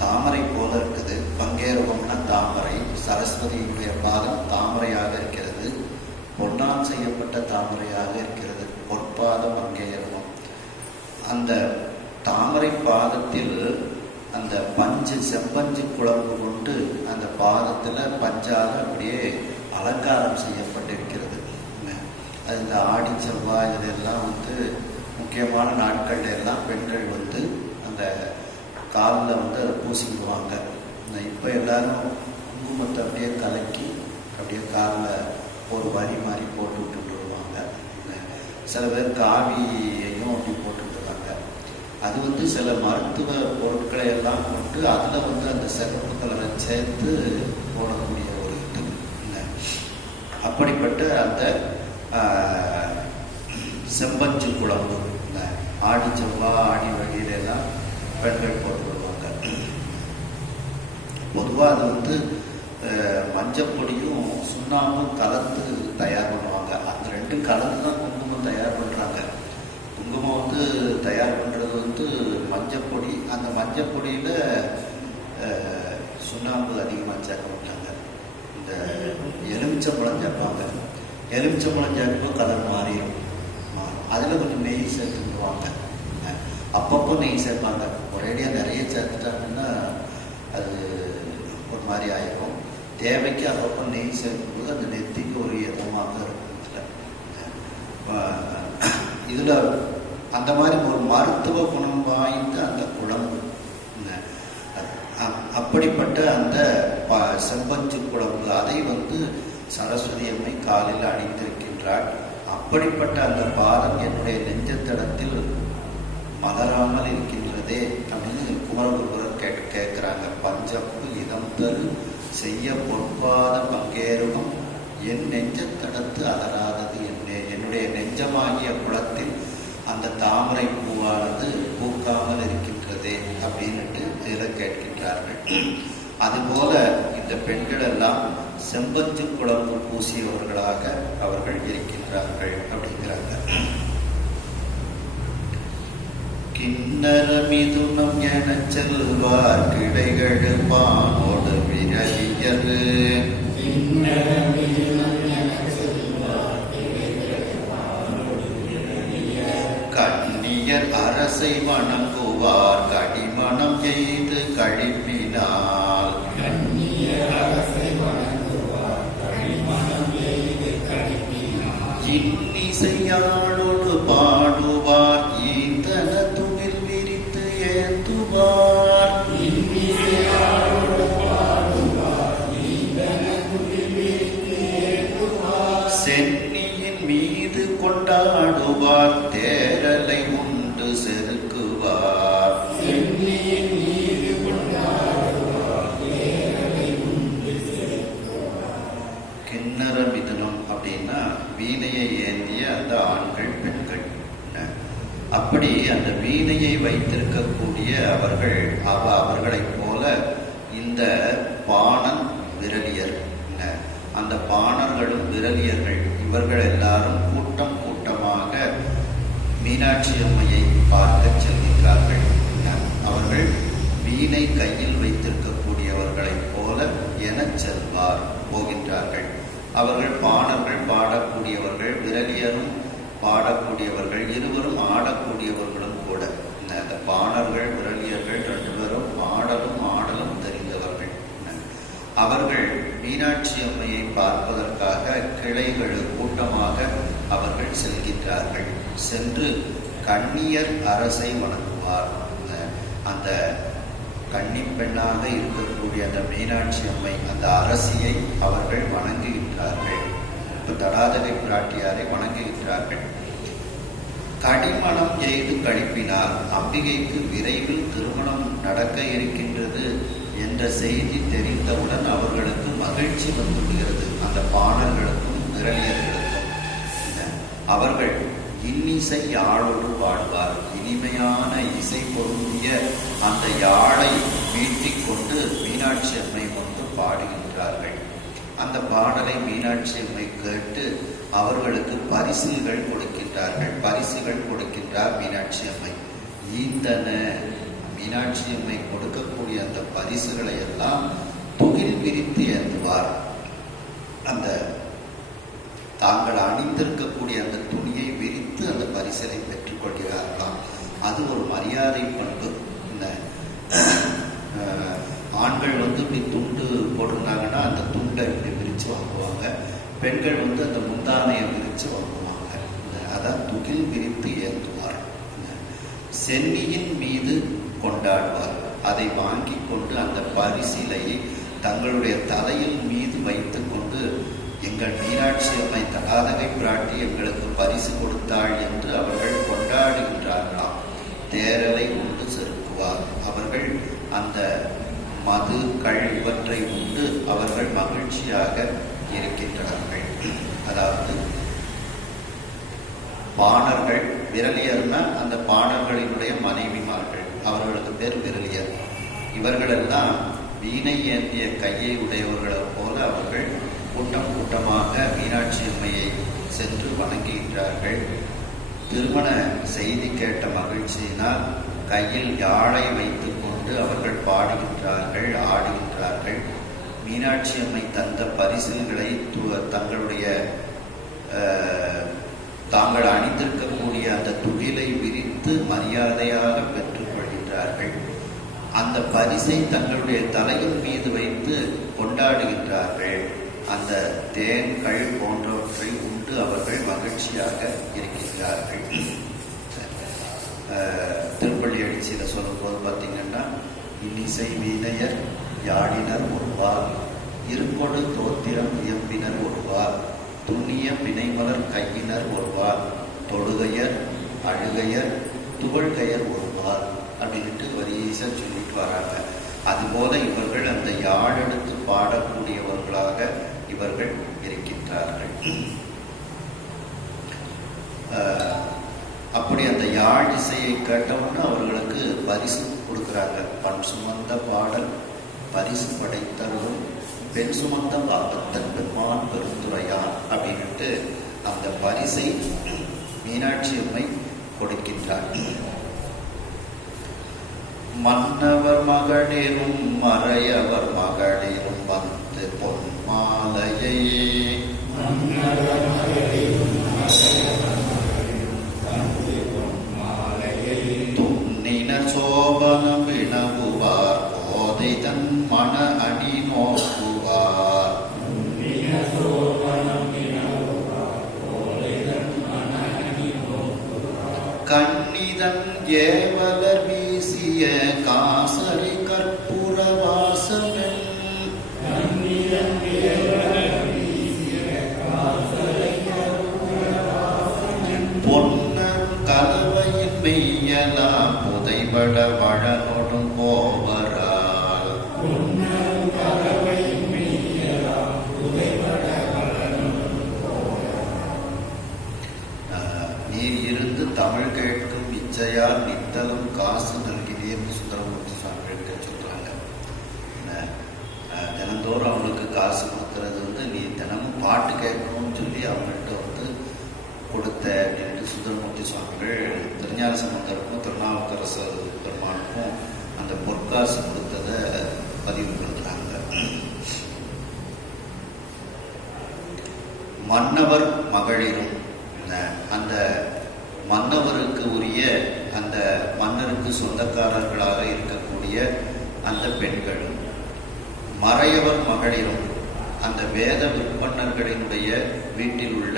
தாமரை போல இருக்குது. பங்கேருவம்னா தாமரை. சரஸ்வதியினுடைய பாதம் தாமரையாக இருக்கிறது. பொன்னால் செய்யப்பட்ட தாமரையாக இருக்கிறது. பொற்பாத பங்கேருவம். அந்த தாமரை பாதத்தில் அந்த பஞ்சு செம்பஞ்சு குழம்பு கொண்டு அந்த பாதத்துல பஞ்சால அப்படியே அலங்காரம் செய்யப்பட்டிருக்கிறது. அது இந்த ஆடி செவ்வாய் இதெல்லாம் முக்கியமான நாட்கள்ல எல்லாம் பெண்கள் அந்த காலில் அதை பூசிக்குவாங்க. இப்போ எல்லாரும் குங்குமத்தை அப்படியே கலக்கி அப்படியே காலில் ஒரு வரி மாதிரி போட்டு விட்டுட்டு வருவாங்க. சில பேர் காவியையும் அப்படி போட்டுருக்காங்க. அது சில மருத்துவ பொருட்களை எல்லாம் போட்டு அதில் அந்த சிறப்பு கலரை சேர்த்து போடக்கூடிய ஒரு இது. அப்படிப்பட்ட அந்த செம்பஞ்சு குழம்பு ஆடி செவ்வாய் ஆடி வகையிலெல்லாம் பெண்கள் போட்டு வருவாங்க. பொதுவாக அது மஞ்சப்பொடியும் சுண்ணாம்பும் கலந்து தயார் பண்ணுவாங்க. அந்த ரெண்டும் கலந்து தான் குங்குமம் தயார் பண்ணுறாங்க. குங்குமம் தயார் பண்ணுறது மஞ்சப்பொடி. அந்த மஞ்சப்பொடியில் சுண்ணாம்பு அதிகமாக சேர்க்க மாட்டாங்க. இந்த எலுமிச்சம்பழம் சேர்ப்பாங்க. எலுமிச்சம்பழம் சேர்க்கும்போது கலர் மாறிடும். அதில் கொஞ்சம் நெய் சேர்த்துக்குவாங்க. அப்பப்போ நெய் சேர்ப்பாங்க. ஒரேடியாக நிறைய சேர்த்துட்டாங்கன்னா அது ஒரு மாதிரி ஆயிடும். தேவைக்கு அப்பப்போ நெய் சேர்க்கும்போது அந்த நெத்திக்கு ஒரு இதமாக இருக்கும். இதில் அந்த மாதிரி ஒரு மருத்துவ குணம் வாய்ந்த அந்த குழம்பு. அப்படிப்பட்ட அந்த செம்பஞ்சு குழம்பு அதை சரஸ்வதி அம்மை காலில் அணிந்திருக்கின்றாள். அப்படிப்பட்ட அந்த பாதம் என்னுடைய நெஞ்சத்தடத்தில் மலராமல் இருக்கின்றதே அப்படின்னு குமரகுருபரர் கேட்கிறாங்க. பஞ்சப்பு இதம் தரு செய்ய பொற்பாத பங்கேறும் என் நெஞ்சத்தடத்து அலராதது என்னே. என்னுடைய நெஞ்சமாகிய குளத்தில் அந்த தாமரை பூவானது பூக்காமல் இருக்கின்றதே அப்படின்னுட்டு இதில் கேட்கின்றார்கள். அதுபோல இந்த பெண்கள் எல்லாம் செம்பஞ்சு குழம்பு பூசியவர்களாக அவர்கள் இருக்கின்றார்கள் அப்படிங்கிறாங்க. கிண்ணரமிதுனம் என செல்வார் கிடைகள் பானோடு விரலியது கண்ணியர் அரசை வணங்குவார் கடிமணம் எய்து கழிப்பினால் இன்னிசையாளோடு பாடுவார் ஈந்தன துணில் விரித்து ஏந்துவார் சென்னியின் மீது கொண்டாடுவார் தேரலை உண்டு செருக்குவார் கிண்ணற மிதுனம் அப்படின்னா வீணையை ஏந்திய அந்த ஆண்கள் பெண்கள். அப்படி அந்த வீணையை வைத்திருக்கக்கூடிய அவர்களைப் போல இந்த பாணன் விரலியர், அந்த பாணர்களும் விரலியர்கள் இவர்கள் எல்லாரும் கூட்டம் கூட்டமாக மீனாட்சி அம்மையை பார்க்க செல்கின்றார்கள். அவர்கள் வீணை கையில் வைத்திருக்கக்கூடியவர்களைப் போல என செல்வார் போகின்றார்கள். அவர்கள் பாணர்கள் பாடக்கூடியவர்கள், விரலியரும் பாடக்கூடியவர்கள், இருவரும் ஆடக்கூடியவர்களும் கூட. அந்த பாணர்கள் விரலியர்கள் ரெண்டு பேரும் ஆடலும் தெரிந்தவர்கள். அவர்கள் மீனாட்சி அம்மையை பார்ப்பதற்காக கிளைகள் கூட்டமாக அவர்கள் செல்கின்றார்கள். சென்று கண்ணியர் அரசை வணங்குவார். அந்த கன்னி பெண்ணாக இருக்கக்கூடிய அந்த மீனாட்சி அம்மை, அந்த அரசியை அவர்கள் வணங்குகின்றார்கள். இப்ப தடாதகை பிராட்டியாரை வணங்குகின்றார்கள். கடிமணம் எய்து கழிப்பினால் அம்பிகைக்கு விரைவில் திருமணம் நடக்க இருக்கின்றது என்ற செய்தி தெரிந்தவுடன் அவர்களுக்கு மகிழ்ச்சி வந்துவிடுகிறது. அந்த பாணர்களுக்கும் விரலியர்களுக்கும் அவர்கள் இன்னிசை யாழோடு பாடுவார். இனிமையான இசை பொருந்திய அந்த யாழை மீட்டிக் கொண்டு மீனாட்சி அம்மை வந்து பாடுகின்றார்கள். அந்த பாடலை மீனாட்சி அம்மை கேட்டு அவர்களுக்கு பரிசுகள் கொடுக்கின்றார்கள். பரிசுகள் கொடுக்கின்றார் மீனாட்சி அம்மை. ஈந்தன மீனாட்சி அம்மை கொடுக்கக்கூடிய அந்த பரிசுகளை எல்லாம் துகில் விரித்து ஏந்துவார். அந்த தாங்கள் அணிந்திருக்கக்கூடிய அந்த துணியை விரித்து அந்த பரிசலை பெற்றுக் கொள்கிறார்களாம். அது ஒரு மரியாதை பண்பு. இந்த ஆண்கள் வந்து இப்படி துண்டு போட்டிருந்தாங்கன்னா அந்த துண்டை இப்படி விரித்து வாங்குவாங்க. பெண்கள் வந்து அந்த முந்தானையை விரித்து வாங்குவாங்க. அதான் துகில் விரித்து ஏந்துவார். சென்னியின் மீது கொண்டாடுவார். அதை வாங்கி கொண்டு அந்த பரிசிலையை தங்களுடைய தலையில் மீது வைத்து கொண்டு எங்கள் மீனாட்சி அம்மை தடாதகை பிராட்டி எங்களுக்கு பரிசு கொடுத்தாள் என்று அவர்கள் கொண்டாடுகின்றார்களாம். தேரலை உண்டு செருக்குவார். அவர்கள் அந்த மது கள் இவற்றை உண்டு அவர்கள் மகிழ்ச்சியாக இருக்கின்றார்கள். அதாவது பாணர்கள், விரலியர்னா அந்த பாணர்களினுடைய மனைவிமார்கள், அவர்களுக்கு பேர் விரலியர். இவர்களெல்லாம் வீணை ஏந்திய கையை உடையவர்களைப் போல அவர்கள் கூட்டம் கூட்டமாக மீனாட்சி அம்மையை சென்று வணங்குகின்றார்கள். திருமண செய்தி கேட்ட மகிழ்ச்சியினால் கையில் யாழை வைத்துக் கொண்டு அவர்கள் பாடுகின்றார்கள், ஆடுகின்றார்கள். மீனாட்சி அம்மை தந்த பரிசுகளை தங்களுடைய தாங்கள் அணிந்திருக்கக்கூடிய அந்த துகிலை விரித்து மரியாதையாக பெற்றுக் கொள்கின்றார்கள். அந்த பரிசை தங்களுடைய தலையின் மீது வைத்து கொண்டாடுகின்றார்கள். அந்த தேன்கள் போன்றவற்றை உண்டு அவர்கள் மகிழ்ச்சியாக இருக்கின்றார்கள். திருப்பள்ளி எழுச்சியில் சொல்லும் போது பார்த்தீங்கன்னா, இன்னிசை வீணையர் யாழினர் ஒருவார், இருக்கொடு தோத்திரம் இயம்பினர் ஒருவார், துணிய பிணைமலர் கையினர் ஒருவார், தொடுகையர் அழுகையர் துவழ்கையர் ஒருவார் அப்படின்ட்டு வரிசை சொல்லிட்டு வராங்க. அதுபோல இவர்கள் அந்த யாழ் எடுத்து பாடக்கூடியவர்களாக இவர்கள் இருக்கின்றார்கள். அப்படி அந்த யாழ் இசையை கேட்டவுடனே அவர்களுக்கு பரிசு கொடுக்குறாங்க. பண் சுமந்த பாடல் பரிசு படைத்தருளும் பெண் சுமந்த பாபத்தன் பெருமான் பெருந்துரையான் அப்படின்ட்டு அந்த பரிசை மீனாட்சி அம்மை கொடுக்கின்றார். மன்னவர் மகளிரும் மறையவர் மகளிரும் வந்து பொன் மாலையை துன்னினர் சோபனம் வினவுவார், கோதை தன் மன அணி நோக்குவார். கண்ணிதன் ஏவலர் வீசிய காசரி கற்பூர வாசகன், பொன்னர் கலவையின் மெய்யலாம் புதைபட வழகொடும் கோவரால். நீர் இருந்து தமிழ் கேட்கும் இச்சையால் நித்தலும் காசு நல்கினேன்னு சுந்தரமூர்த்தி சுவாமிகள் சொல்றாங்க. தினந்தோறும் அவங்களுக்கு காசு கொடுக்கறது வந்து நீ தினமும் பாட்டு கேட்கணும்னு சொல்லி அவங்கள்ட்ட வந்து கொடுத்த அப்படின்னு சுந்தரமூர்த்தி சுவாமிகள் திருஞான சம்பந்தருக்கும் திருநாவுக்கரசர் பெருமானுக்கும் அந்த பொற்காசு கொடுத்ததை பதிவு பண்ணுறாங்க. மன்னவர் மகளிரும், அந்த மன்னவருக்கு உரிய அந்த மன்னருக்கு சொந்தக்காரர்களாக இருக்கக்கூடிய அந்த பெண்களும், மறையவர் மகளிரும் அந்த வேத விற்பன்னர்களினுடைய வீட்டில் உள்ள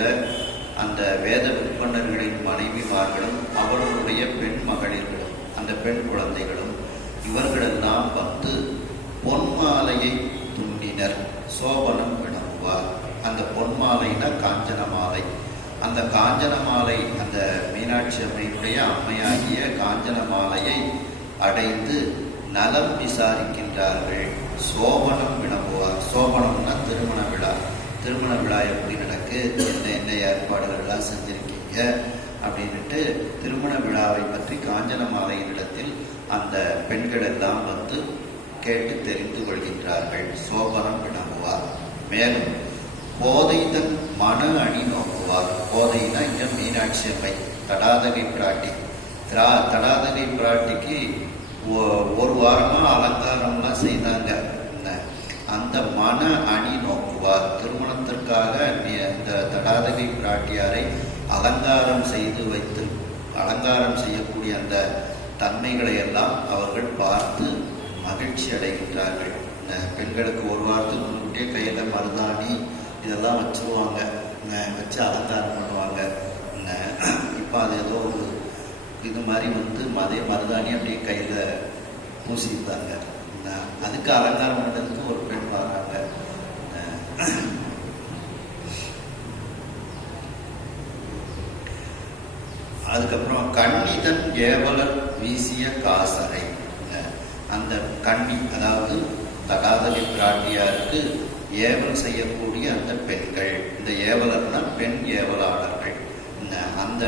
அந்த வேத விற்பன்னர்களின் மனைவிமார்களும் அவர்களுடைய பெண் மகளிர்களும் அந்த பெண் குழந்தைகளும் இவர்களெல்லாம் வந்து பொன்மாலையை துண்டினர். சோபனம் வினவுவார். அந்த பொன்மாலைனா காஞ்சன மாலை. அந்த காஞ்சன மாலை அந்த மீனாட்சி அம்மையினுடைய அம்மையாகிய காஞ்சன மாலையை அடைந்து நலம் விசாரிக்கின்றார்கள். சோபனம் வினவுவார். சோபனம்னா திருமண விழா. திருமண விழா எப்படி நடக்கு, என்ன ஏற்பாடுகள்லாம் செஞ்சிருக்கீங்க அப்படின்ட்டு திருமண விழாவை பற்றி காஞ்சனமாலையினிடத்தில் அந்த பெண்கள் எல்லாம் வந்து கேட்டு தெரிந்து கொள்கின்றார்கள். சோபனம் வினவுவார். மேலும் கோதைதன் மன அணி நோக்குவார். கோதைனா இங்க மீனாட்சி அம்மை, தடாதகை பிராட்டி. தடாதகை பிராட்டிக்கு ஒரு வாரமா அலங்காரம்லாம் செய்தாங்க. அந்த மன அணி நோக்குவார். திருமணத்திற்காக இந்த தடாதகை பிராட்டியாரை அலங்காரம் செய்யக்கூடிய அந்த தன்மைகளை எல்லாம் அவர்கள் பார்த்து மகிழ்ச்சி அடைகின்றார்கள். பெண்களுக்கு ஒரு வாரத்துக்கு முன்கூட்டியே கையில் மருதாணி இதெல்லாம் வச்சுருவாங்க, வச்சு அலங்காரம் பண்ணுவாங்க. இப்போ அது ஏதோ ஒரு இது மாதிரி வந்து மருதாணி அப்படியே கையில் பூசிட்டாங்க. அதுக்கு அலங்காரம் பண்ணுறதுக்கு ஒரு பெண் வராங்க. அதுக்கப்புறம் கண்ணிதன் ஏவலர் வீசிய காசரை. அந்த கண்ணி அதாவது தடாதகை பிராட்டியாருக்கு ஏவல் செய்யக்கூடிய அந்த பெண்கள், இந்த ஏவலர்னா பெண் ஏவலாளர்கள். அந்த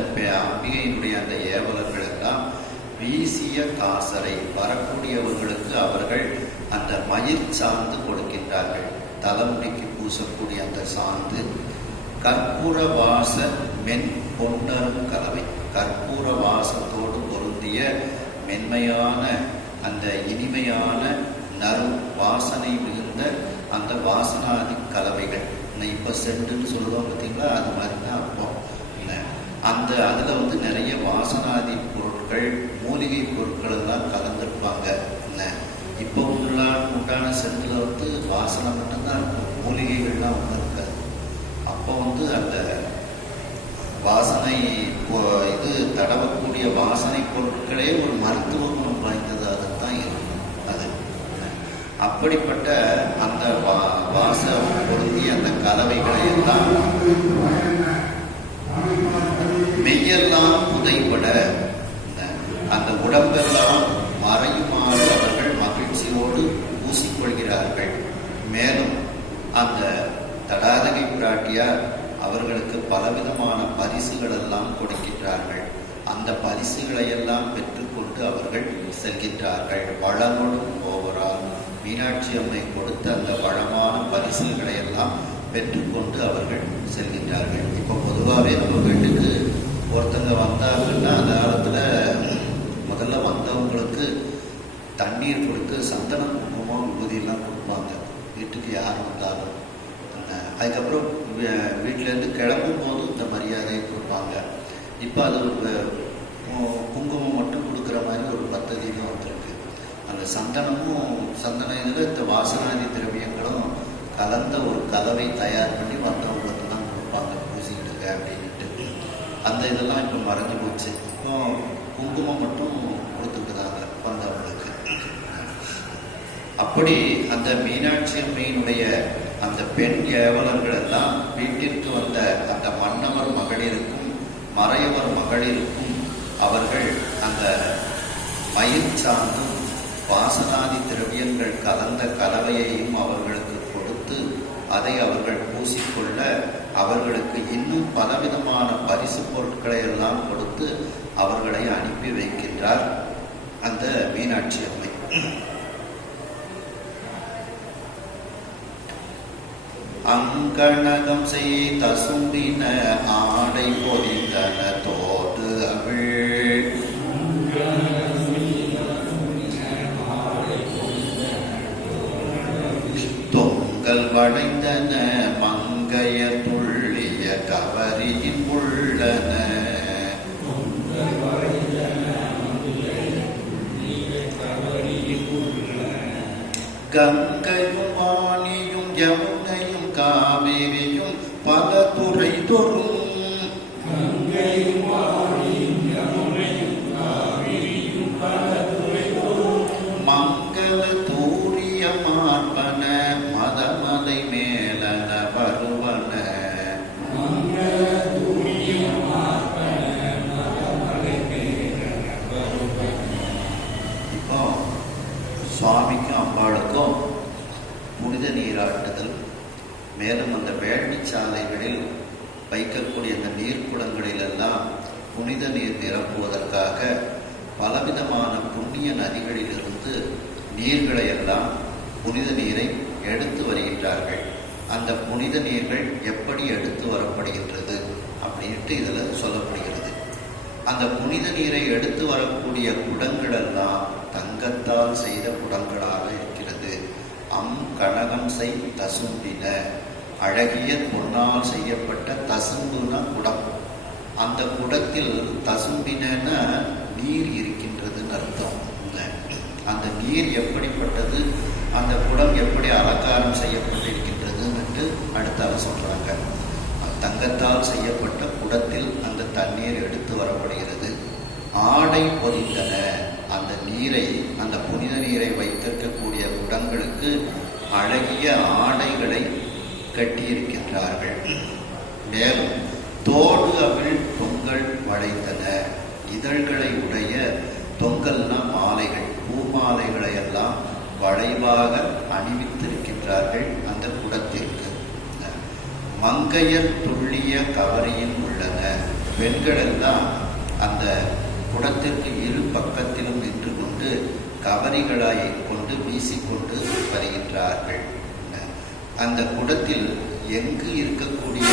அம்பிகையினுடைய அந்த ஏவலர்கள் எல்லாம் வீசிய காசரை வரக்கூடியவர்களுக்கு அவர்கள் அந்த மயிர் சார்ந்து கொடுக்கின்றார்கள். தலைமுடிக்கு பூசக்கூடிய அந்த சாந்து. கற்பூர வாச மென் பொன்னரும் கலவை. கற்பூர வாசத்தோடு பொருந்திய மென்மையான அந்த இனிமையான நறு வாசனை மிகுந்த அந்த வாசனாதி கலவைகள். இப்போ சென்ட்டுன்னு சொல்லுவோம் பார்த்தீங்களா, அது மாதிரி தான் அப்போ அந்த அதில் வந்து நிறைய வாசனாதி பொருட்கள், மூலிகை பொருட்கள் எல்லாம் கலந்துருப்பாங்க. இப்போ உண்டான சென்ட்டில் வந்து வாசனை மட்டும்தான் இருக்கும், மூலிகைகள்லாம் ஒன்றும் இருக்காது. அப்போ வந்து அந்த வாசனை இது தடவக்கூடிய வாசனை பொருட்களே ஒரு மருத்துவ குணம் வாய்ந்ததாகத்தான் இருக்கும் அது. அப்படிப்பட்ட அந்த வாச பொருந்திய அந்த கலவைகளை எல்லாம் மெய்யெல்லாம் புதைப்பட அந்த உடம்பெல்லாம் மறையுமாறு அவர்கள் மகிழ்ச்சியோடு பூசிக்கொள்கிறார்கள். மேலும் அந்த தடாதகை பிராட்டியார் அவர்களுக்கு பலவிதமான பரிசுகள் எல்லாம் கொடுக்கின்றார்கள். அந்த பரிசுகளை எல்லாம் பெற்றுக்கொண்டு அவர்கள் செல்கின்றார்கள். வளமோடும் போவரால் மீனாட்சி அம்மை கொடுத்த அந்த வளமான பரிசுகளை எல்லாம் பெற்றுக்கொண்டு அவர்கள் செல்கின்றார்கள். இப்போ பொதுவாகவே நம்ம வீட்டுக்கு ஒருத்தங்க வந்தாங்கன்னா அந்த காலத்தில் முதல்ல வந்தவங்களுக்கு தண்ணீர் கொடுத்து சந்தனம், குங்குமம், விபூதியெல்லாம் கொடுப்பாங்க வீட்டுக்கு யார் வந்தாலும். அதுக்கப்புறம் வீட்டிலேருந்து கிளம்பும் போதும் இந்த மரியாதையை கொடுப்பாங்க. இப்போ அது குங்குமம் மட்டும் கொடுக்குற மாதிரி ஒரு பദ്ധதியும் வந்திருக்கு. அந்த சந்தன இதில் இந்த வாசனாதி திரவியங்களும் கலந்த ஒரு கலவை தயார் பண்ணி வந்தவங்களுக்கு தான் கொடுப்பாங்க, பூசிக்கிடுங்க அப்படின்ட்டு. அந்த இதெல்லாம் இப்போ மறைஞ்சு போச்சு. இப்போ குங்குமம் மட்டும் கொடுத்துக்கிறாங்க வந்தவங்களுக்கு. அப்படி அந்த மீனாட்சி அம்மையினுடைய அந்த பெண் ஏவலர்கள் எல்லாம் வீட்டிற்கு வந்த அந்த மன்னவர் மகளிருக்கும் மறையவர் மகளிருக்கும் அவர்கள் அந்த மயில் சார்ந்தும் வாசனாதி திரவியங்கள் கலந்த கலவையையும் அவர்களுக்கு கொடுத்து அதை அவர்கள் பூசிக்கொள்ள அவர்களுக்கு இன்னும் பலவிதமான பரிசு பொருட்களை எல்லாம் கொடுத்து அவர்களை அனுப்பி வைக்கின்றார் அந்த மீனாட்சி அம்மை. அங்கணகம் செய்த சும்பின ஆடை பொறிந்தன தோடு அவிழ் தொங்கல் வளைந்தன மங்கைய துள்ளிய கவரியின் உள்ளன கங்கையும் வாணியும் யமுனையும் காவிரியும் பல துறை தொறும் மங்கள தூரிய மார்பன மதமலை மேலன வருவன. இப்போ மேலும் அந்த வேள்விச்சாலைகளில் வைக்கக்கூடிய அந்த நீர்க்குடங்களிலெல்லாம் புனித நீர் நிரப்புவதற்காக பலவிதமான புண்ணிய நதிகளிலிருந்து நீர்களை எல்லாம் புனித நீரை எடுத்து வருகின்றார்கள். அந்த புனித நீர்கள் எப்படி எடுத்து வரப்படுகின்றது அப்படின்ட்டு இதில் சொல்லப்படுகிறது. அந்த புனித நீரை எடுத்து வரக்கூடிய குடங்கள் எல்லாம் தங்கத்தால் செய்த குடங்களாக இருக்கிறது. கனகம் செய் தசும்பின, அழகிய பொன்னால் செய்யப்பட்ட தசும்புன குடம். அந்த குடத்தில் தசும்பின நீர் இருக்கின்றதுன்னு அர்த்தம். அந்த நீர் எப்படிப்பட்டது, அந்த குடம் எப்படி அலங்காரம் செய்யப்பட்டிருக்கின்றதுன்னு அடுத்தால சொல்றாங்க. தங்கத்தால் செய்யப்பட்ட குடத்தில் அந்த தண்ணீர் எடுத்து வரப்படுகிறது. ஆடை பொதித்தன, அந்த நீரை, அந்த புனித நீரை வைத்திருக்கக்கூடிய குடங்களுக்கு அழகிய ஆடைகளை கட்டியிருக்கின்றார்கள். மேலும் தோடு அவிழ் தொங்கல் வளைத்தன, இதழ்களை உடைய தொங்கல்னா மாலைகள், பூமாலைகளை எல்லாம் வளைவாக அணிவித்திருக்கின்றார்கள் அந்த குடத்திற்கு. மங்கையர் துள்ளிய கவரியில் உள்ளன, பெண்கள் எல்லாம் அந்த குடத்திற்கு இரு பக்கத்திலும் நின்று கொண்டு கவரிகளாய் கொண்டு வீசிக்கொண்டு வருகின்றார்கள். அந்த குடத்தில் எங்கு இருக்கக்கூடிய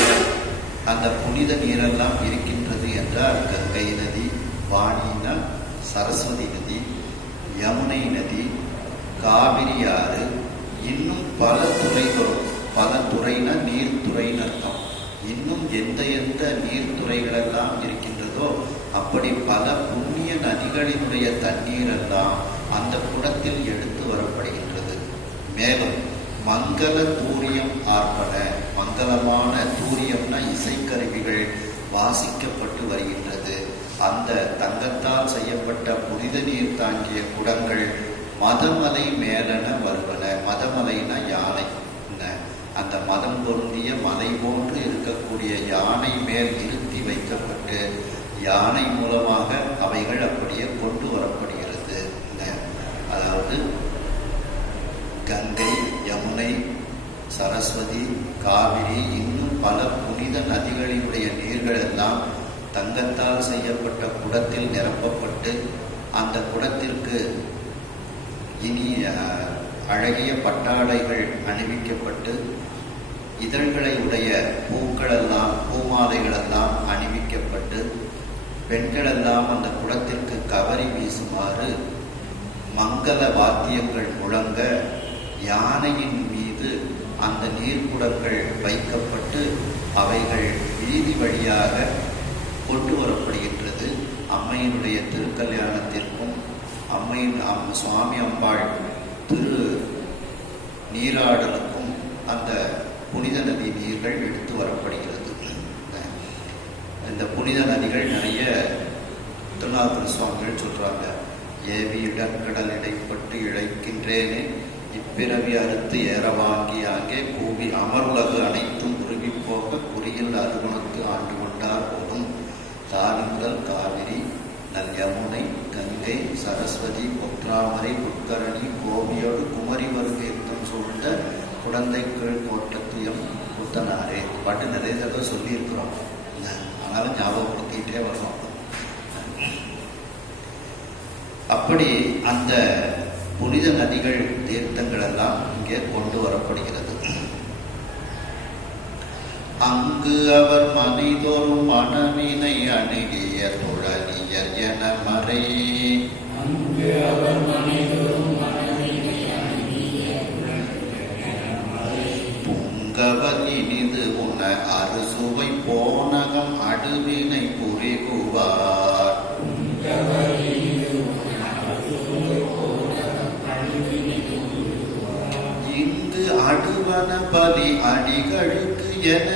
அந்த புனித நீரெல்லாம் இருக்கின்றது என்றால் கங்கை நதி, வாணினா சரஸ்வதி நதி, யமுனை நதி, காவிரி ஆறு, இன்னும் பல துறைகளும், பல துறைனா நீர்த்துறைன்னு அர்த்தம். இன்னும் எந்த எந்த நீர்த்துறைகளெல்லாம் இருக்கின்றதோ அப்படி பல புண்ணிய நதிகளினுடைய தண்ணீரெல்லாம் அந்த குடத்தில் எடுத்து வரப்படுகின்றது. மேலும் மங்கள தூரியம் ஆர்ப்பன, மங்களமான தூரியம்னா இசைக்கருவிகள் வாசிக்கப்பட்டு வருகின்றது. அந்த தங்கத்தால் செய்யப்பட்ட புனித நீர் தாங்கிய குடங்கள் மதமலை மேலென வருவன. மதமலைனா யானை. அந்த மதம் பொருந்திய மலை போன்று இருக்கக்கூடிய யானை மேல் இருத்தி வைக்கப்பட்டு யானை மூலமாக அவைகள் அப்படியே கொண்டு வரப்படுகிறது. அதாவது கங்கை, யமுனை, சரஸ்வதி, காவிரி, இன்னும் பல புனித நதிகளினுடைய நீர்கள் எல்லாம் தங்கத்தால் செய்யப்பட்ட குடத்தில் நிரப்பப்பட்டு அந்த குடத்திற்கு இனி அழகிய பட்டாடைகள் அணிவிக்கப்பட்டு இதழ்களை உடைய பூக்களெல்லாம், பூமாலைகளெல்லாம் அணிவிக்கப்பட்டு பெண்களெல்லாம் அந்த குடத்திற்கு கவரி வீசுமாறு மங்கள வாத்தியங்கள் முழங்க யானையின் மீது அந்த நீர்க்குடங்கள் வைக்கப்பட்டு அவைகள் வீதி வழியாக கொண்டு வரப்படுகின்றது. அம்மையினுடைய திருக்கல்யாணத்திற்கும் அம்மையின் சுவாமி அம்பாள் திரு நீராடலுக்கும் அந்த புனித நதி நீர்கள் எடுத்து வரப்படுகிறது. இந்த புனித நதிகள் நிறைய திருநாவுக்கர சுவாமிகள் சொல்றாங்க. ஏவி இடர்கடல் இடைப்பட்டு இழைக்கின்றேனே, இப்பிறவி அறுத்து ஏற வாங்கி ஆங்கே கூவி அமருலகு அனைத்தும் உருவி போக குறியில் அருகுணத்து ஆண்டு கொண்டார் போதும் தாருங்கள் காவிரி, நல் யமுனை, கங்கை, சரஸ்வதி, பொற்றாமரை, புட்கரணி, கோபியோடு குமரி வருகேத்தம் சூழ்ந்த குழந்தைக்குள் கோட்டத்தியம் புத்தனாரே. பாட்டு நிறைய தடவை சொல்லியிருக்கிறோம், ஆனாலும் ஞாபகப்படுத்திக்கிட்டே வர்றோம். அப்படி அந்த புனித நதிகள், தீர்த்தங்கள் எல்லாம் இங்கே கொண்டு வரப்படுகிறது. அங்கு அவர் மனிதோறும் மனவினை அணுகிய துழனியர் என மறை, புங்கவர் இனிது உண அறுசுவை போனகம் அடுவினை புரிகுவார். இங்கு அடுவன பலி அடிகளுக்கு என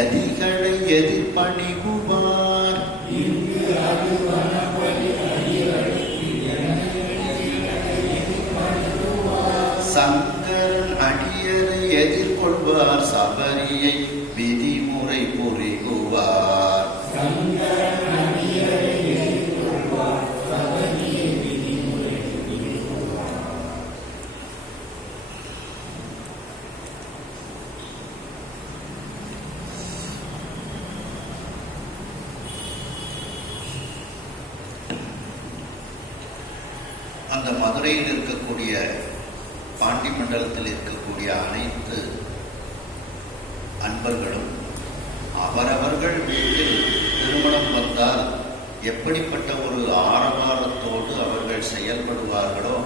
எதிகளை எதிர்பணிகுவார். சங்கரன் அடியரை எதிர்கொள்வார், சபரியை விதிமுறை புரிகுவார். அந்த மதுரையில் இருக்கக்கூடிய பாண்டி மண்டலத்தில் இருக்கக்கூடிய அனைத்து அன்பர்களும் அவரவர்கள் வீட்டில் திருமணம் வந்தால் எப்படிப்பட்ட ஒரு ஆரவாரத்தோடு அவர்கள் செயல்படுவார்களோ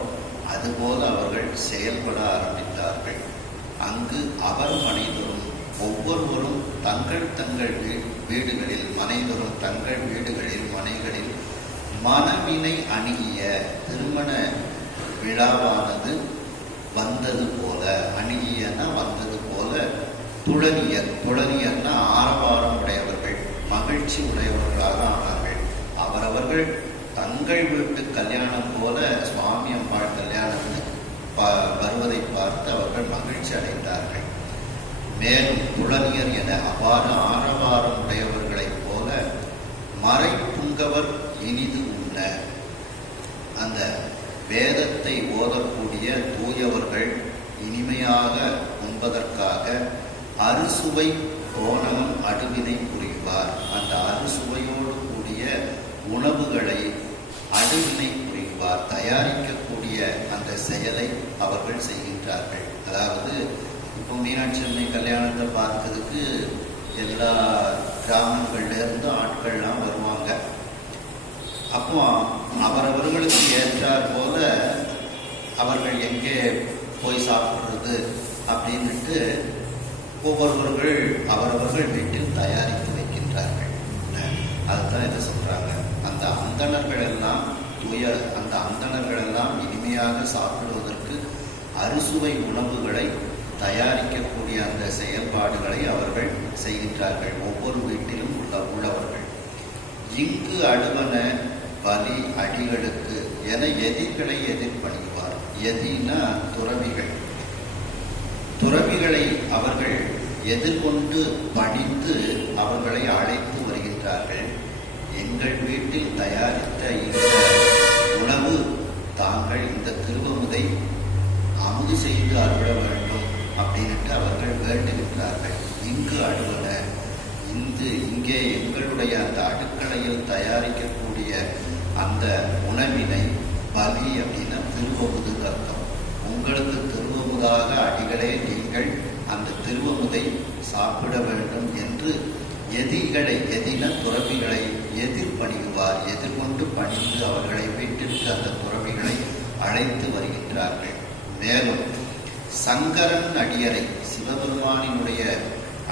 அதுபோல அவர்கள் செயல்பட ஆரம்பித்தார்கள். அங்கு அவர் மனைதோறும் ஒவ்வொருவரும் தங்கள் தங்கள் வீடுகளில் மனைதோறும் தங்கள் வீடுகளில் மனைகளில் மணவினை அணுகிய திருமண விழாவானது வந்தது போல, அணுகியன்னா வந்தது போல, துளனியர்னா ஆரவாரம் உடையவர்கள், மகிழ்ச்சி உடையவர்களாக ஆனார்கள். அவரவர்கள் தங்கள் வீட்டு கல்யாணம் போல சுவாமி அம்பாள் கல்யாணம் வருவதை பார்த்து அவர்கள் மகிழ்ச்சி அடைந்தார்கள். மேலும் துளனியர் என அவ்வாறு ஆரவாரம் உடையவர்களைப் போல மறை புங்கவர் இனிது உண்ண, அந்த வேதத்தை ஓதக்கூடிய தூயவர்கள் இனிமையாக உண்பதற்காக அறுசுவை கோணம் அடுவினை புரிவார். அந்த அறுசுவையோடு கூடிய உணவுகளை அடுவினை புரிவார், தயாரிக்கக்கூடிய அந்த செயலை அவர்கள் செய்கின்றார்கள். அதாவது இப்போ மீனாட்சி அம்மை கல்யாணத்தை பார்க்கறதுக்கு எல்லா கிராமங்கள்லேருந்து ஆட்கள்லாம் வருவாங்க. அப்போ அவரவர்களுக்கு ஏற்றார் போல அவர்கள் எங்கே போய் சாப்பிட்றது அப்படின்ட்டு ஒவ்வொருவர்கள் அவரவர்கள் வீட்டில் தயாரித்து வைக்கின்றார்கள். அதுதான் இதை சொல்றாங்க. அந்த அந்தணர்கள் எல்லாம் அந்த அந்தணர்கள் எல்லாம் இனிமையாக சாப்பிடுவதற்கு அறுசுவை உணவுகளை தயாரிக்கக்கூடிய அந்த செயல்பாடுகளை அவர்கள் செய்கின்றார்கள், ஒவ்வொரு வீட்டிலும் உள்ளவர்கள். இங்கு அடுவன பலி அடிகளுக்கு என எதிர்களை எதிர்பணிவார். எதினா துறவிகள். துறவிகளை அவர்கள் எதிர்கொண்டு பணிந்து அவர்களை அழைத்து வருகின்றார்கள். எங்கள் வீட்டில் தயாரித்த இந்த உணவு தாங்கள் இந்த திருவமுதை அமுது செய்து அருள வேண்டும் அப்படின்ட்டு அவர்கள் வேண்டுகின்றார்கள். இங்கு அடுவன, இங்கே எங்களுடைய அந்த அடுக்கலையில் தயாரிக்கக்கூடிய அந்த உணவினை பலி அப்படின்னா திருவமுது அர்த்தம். உங்களுக்கு திருவமுதாக அடிகளே நீங்கள் அந்த திருவமுதை சாப்பிட வேண்டும் என்று எதின துறவிகளை எதிர்பணிவார். எதிர்கொண்டு பணிந்து அவர்களை வீட்டிற்கு அந்த துறவிகளை அழைத்து வருகின்றார்கள். மேலும் சங்கரன் அடியரை, சிவபெருமானினுடைய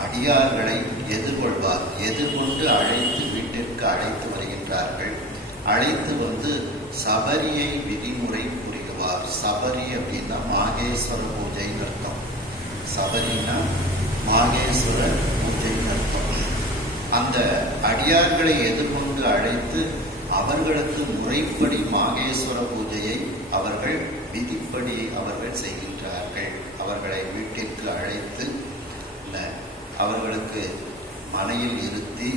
அடியார்களை எதிர்கொள்வார். எதிர்கொண்டு அழைத்து வீட்டிற்கு அழைத்து வருகின்றார்கள். அழைத்து வந்து சபரியை விதிமுறை புரிவார். சபரி அப்படின்னா மாகேஸ்வர பூஜை அர்த்தம். சபரினா மாகேஸ்வர பூஜை அர்த்தம். அந்த அடியார்களை எதிர்கொண்டு அழைத்து அவர்களுக்கு முறைப்படி மாகேஸ்வர பூஜையை அவர்கள் விதிப்படி அவர்கள் செய்கின்றார்கள். அவர்களை வீட்டிற்கு அழைத்து அவர்களுக்கு மனையில் இருத்தி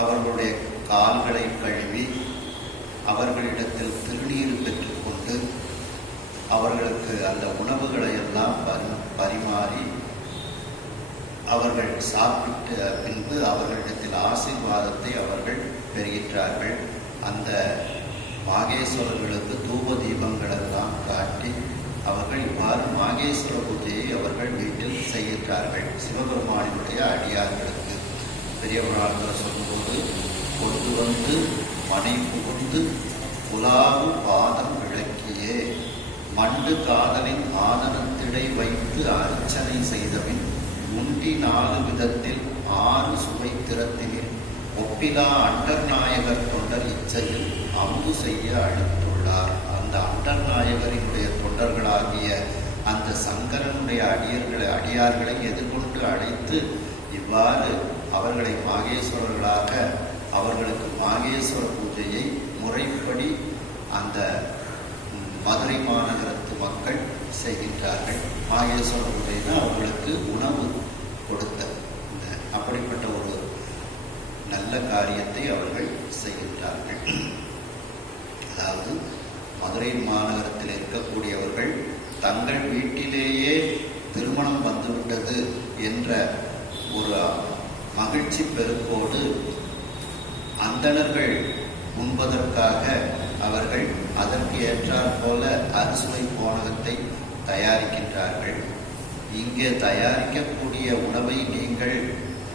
அவர்களுடைய கால்களை கழுவி அவர்களிடத்தில் திருநீர் பெற்றுக்கொண்டு அவர்களுக்கு அந்த உணவுகளை எல்லாம் பரிமாறி அவர்கள் சாப்பிட்ட பின்பு அவர்களிடத்தில் ஆசீர்வாதத்தை அவர்கள் பெறுகின்றார்கள். அந்த மாகேஸ்வரர்களுக்கு தூப தீபங்கள் எல்லாம் காட்டி அவர்கள் இவ்வாறு மாகேஸ்வர பூஜையை அவர்கள் வீட்டில் செய்கின்றார்கள். சிவபெருமானினுடைய அடியார்களுக்கு பெரியவராக சொல்லும்போது, கொண்டு வந்து மனை புகுந்து புலாவு பாதம் விளக்கியே மண்டு காதலின் ஆதனத்திடை வைத்து அர்ச்சனை செய்தபின் உண்டி 4 விதத்தில் 6 சுவை திறத்தினில் ஒப்பிலா அண்டர்நாயகர் தொண்டர் இச்சையில் அம்பு செய்ய அழைத்துள்ளார். அந்த அண்டர்நாயகரினுடைய தொண்டர்களாகிய அந்த சங்கரனுடைய அடியார்களை எதிர்கொண்டு அழைத்து இவ்வாறு அவர்களை மாகேஸ்வரர்களாக அவர்களுக்கு மாகேஸ்வர பூஜையை முறைப்படி அந்த மதுரை மாநகரத்து மக்கள் செய்கின்றார்கள். மாகேஸ்வர பூஜைனா அவர்களுக்கு உணவு கொடுத்த அப்படிப்பட்ட ஒரு நல்ல காரியத்தை அவர்கள் செய்கின்றார்கள். அதாவது மதுரை மாநகரத்தில் இருக்கக்கூடியவர்கள் தங்கள் வீட்டிலேயே திருமணம் வந்துவிட்டது என்ற ஒரு மகிழ்ச்சி பெருக்கோடு அந்தணர்கள் உண்பதற்காக அவர்கள் அதற்கு ஏற்றாற் போல அறுசுவை போனகத்தை தயாரிக்கின்றார்கள். இங்கே தயாரிக்கக்கூடிய உணவை நீங்கள்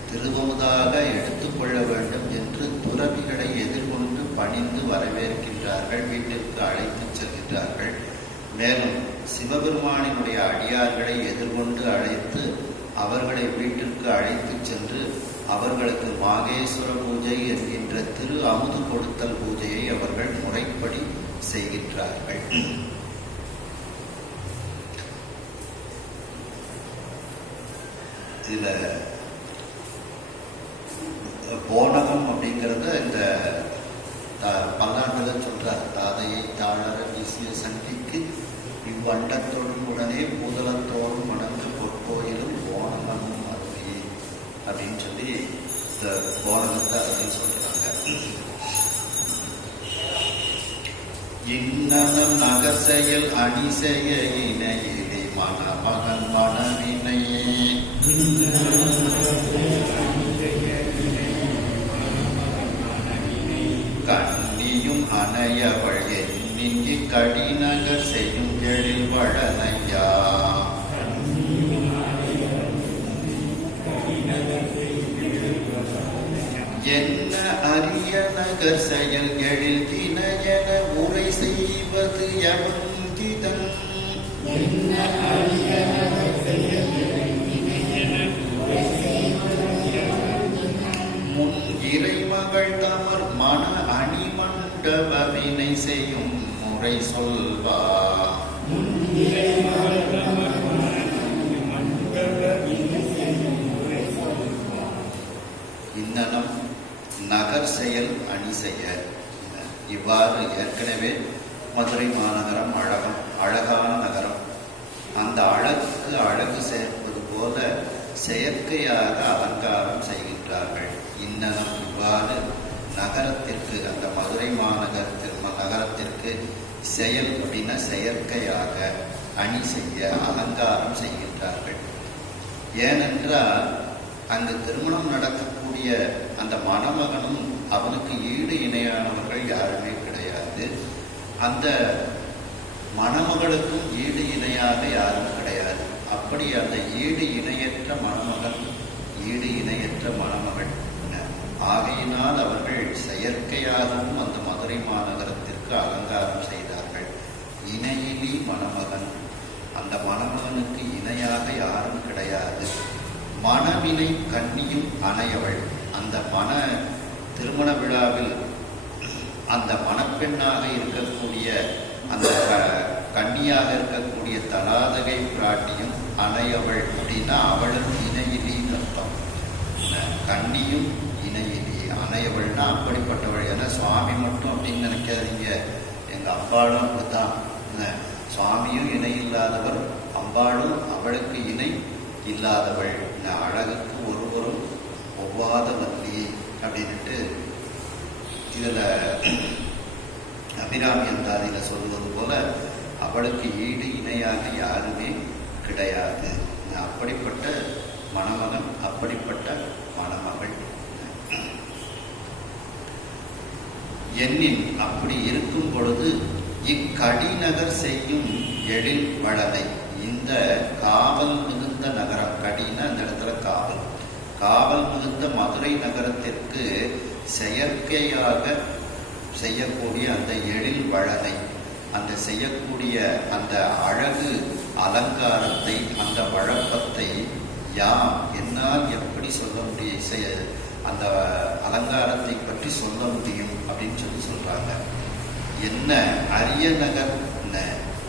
திருவமுதாக எடுத்துக்கொள்ள வேண்டும் என்று துறவிகளை எதிர்கொண்டு பணிந்து வரவேற்கின்றார்கள், வீட்டிற்கு அழைத்து செல்கின்றார்கள். மேலும் சிவபெருமானினுடைய அடியார்களை எதிர்கொண்டு அழைத்து அவர்களை வீட்டிற்கு அழைத்து சென்று அவர்களுக்கு மாகேஸ்வர பூஜை என்கின்ற திரு அமுது கொடுத்தல் பூஜையை அவர்கள் முறைப்படி செய்கின்றார்கள். இதுல போனகம் அப்படிங்கிறத இந்த பல்லாண்டுல சொல்றார். தாதையை தாழற வீசிய சண்டிக்கு இவ்வண்டத்தோடும் உடனே பூதலத்தோடும் மணந்து பொற்கோயிலும் போனகமும் அருமையே அப்படின்னு சொல்லி இந்த போனகத்தை அப்படின்னு சொல்றாங்க. இன்னம் நகர் செயல் அணி செய்ய இணையிலே மணமகன் மணவினையே கண்ணியும் அணையவள் என்னிங்கு கடிநகர் செய்யும் எழில் வழனையா என்ன அரிய நகர் செயல் எழில் தினையென உரை செய்வது எவங்கிதன் முன் இறைமகள் தமர் மன அணிமண்டப வினை செய்யும் முறை சொல்வா இன்னனம் நகர் செயல் அணி செய்ய. இவ்வாறு ஏற்கனவே மதுரை மாநகரம் அழகான நகரம். அந்த அழகுக்கு அழகு சேர்ப்பது போல செயற்கையாக அலங்காரம் செய்கின்றார்கள். இன்னனம் இவ்வாறு நகரத்திற்கு, அந்த மதுரை நகரத்திற்கு செயல் அப்படின்னா செயற்கையாக அணி செய்ய அலங்காரம் செய்கின்றார்கள். ஏனென்றால் அங்கு திருமணம் நடக்கக்கூடிய அந்த மணமகனும் அவனுக்கு ஈடு இணையானவர்கள் யாருமே கிடையாது. அந்த மணமகளுக்கும் ஈடு இணையாக யாரும் கிடையாது. அப்படி அந்த ஈடு இணையற்ற மணமகன், ஈடு இணையற்ற மணமகள் ஆகையினால் அவர்கள் செயற்கையாகவும் அந்த மதுரை மாநகரத்திற்கு அலங்காரம் செய்தார்கள். இணையிலி மணமகன், அந்த மணமகனுக்கு இணையாக யாரும் கிடையாது. மணவினை கண்ணியும் அணையவள், அந்த திருமண விழாவில் அந்த மணப்பெண்ணாக இருக்கக்கூடிய அந்த கன்னியாக இருக்கக்கூடிய தலாதகை பிராட்டியும் அணையவள் அப்படின்னா அவளும் இணையிலி அர்த்தம். கன்னியும் இணையிலி, அணையவள்னா அப்படிப்பட்டவள். ஏன்னா சுவாமி மட்டும் அப்படின்னு நினைக்காதீங்க, எங்க அம்பாளும் அப்படித்தான். சுவாமியும் இணை இல்லாதவர், அம்பாளும் அவளுக்கு இணை இல்லாதவள். அழகுக்கு ஒருவரும் ஒவ்வாத வள்ளி அப்படின்ட்டு இதுல அபிராமி அந்தாதியில சொல்வது போல அவளுக்கு ஈடு இணையாக யாருமே கிடையாது. அப்படிப்பட்ட மணமகன், அப்படிப்பட்ட மணமகள். எண்ணின் அப்படி இருக்கும் பொழுது இக்கடிநகர் செய்யும் எழில் வளனை, இந்த காவல் மிகுந்த நகரம், கடின அந்த இடத்துல காவல் மிகுந்த மதுரை நகரத்திற்கு செயற்கையாக செய்யக்கூடிய அந்த எழில் வளனை, அந்த செய்யக்கூடிய அந்த அழகு அலங்காரத்தை, அந்த வழக்கத்தை என்னால் எப்படி சொல்ல முடியும், அந்த அலங்காரத்தை பற்றி சொல்ல முடியும் அப்படின்னு சொல்றாங்க. என்ன அரிய நகர்,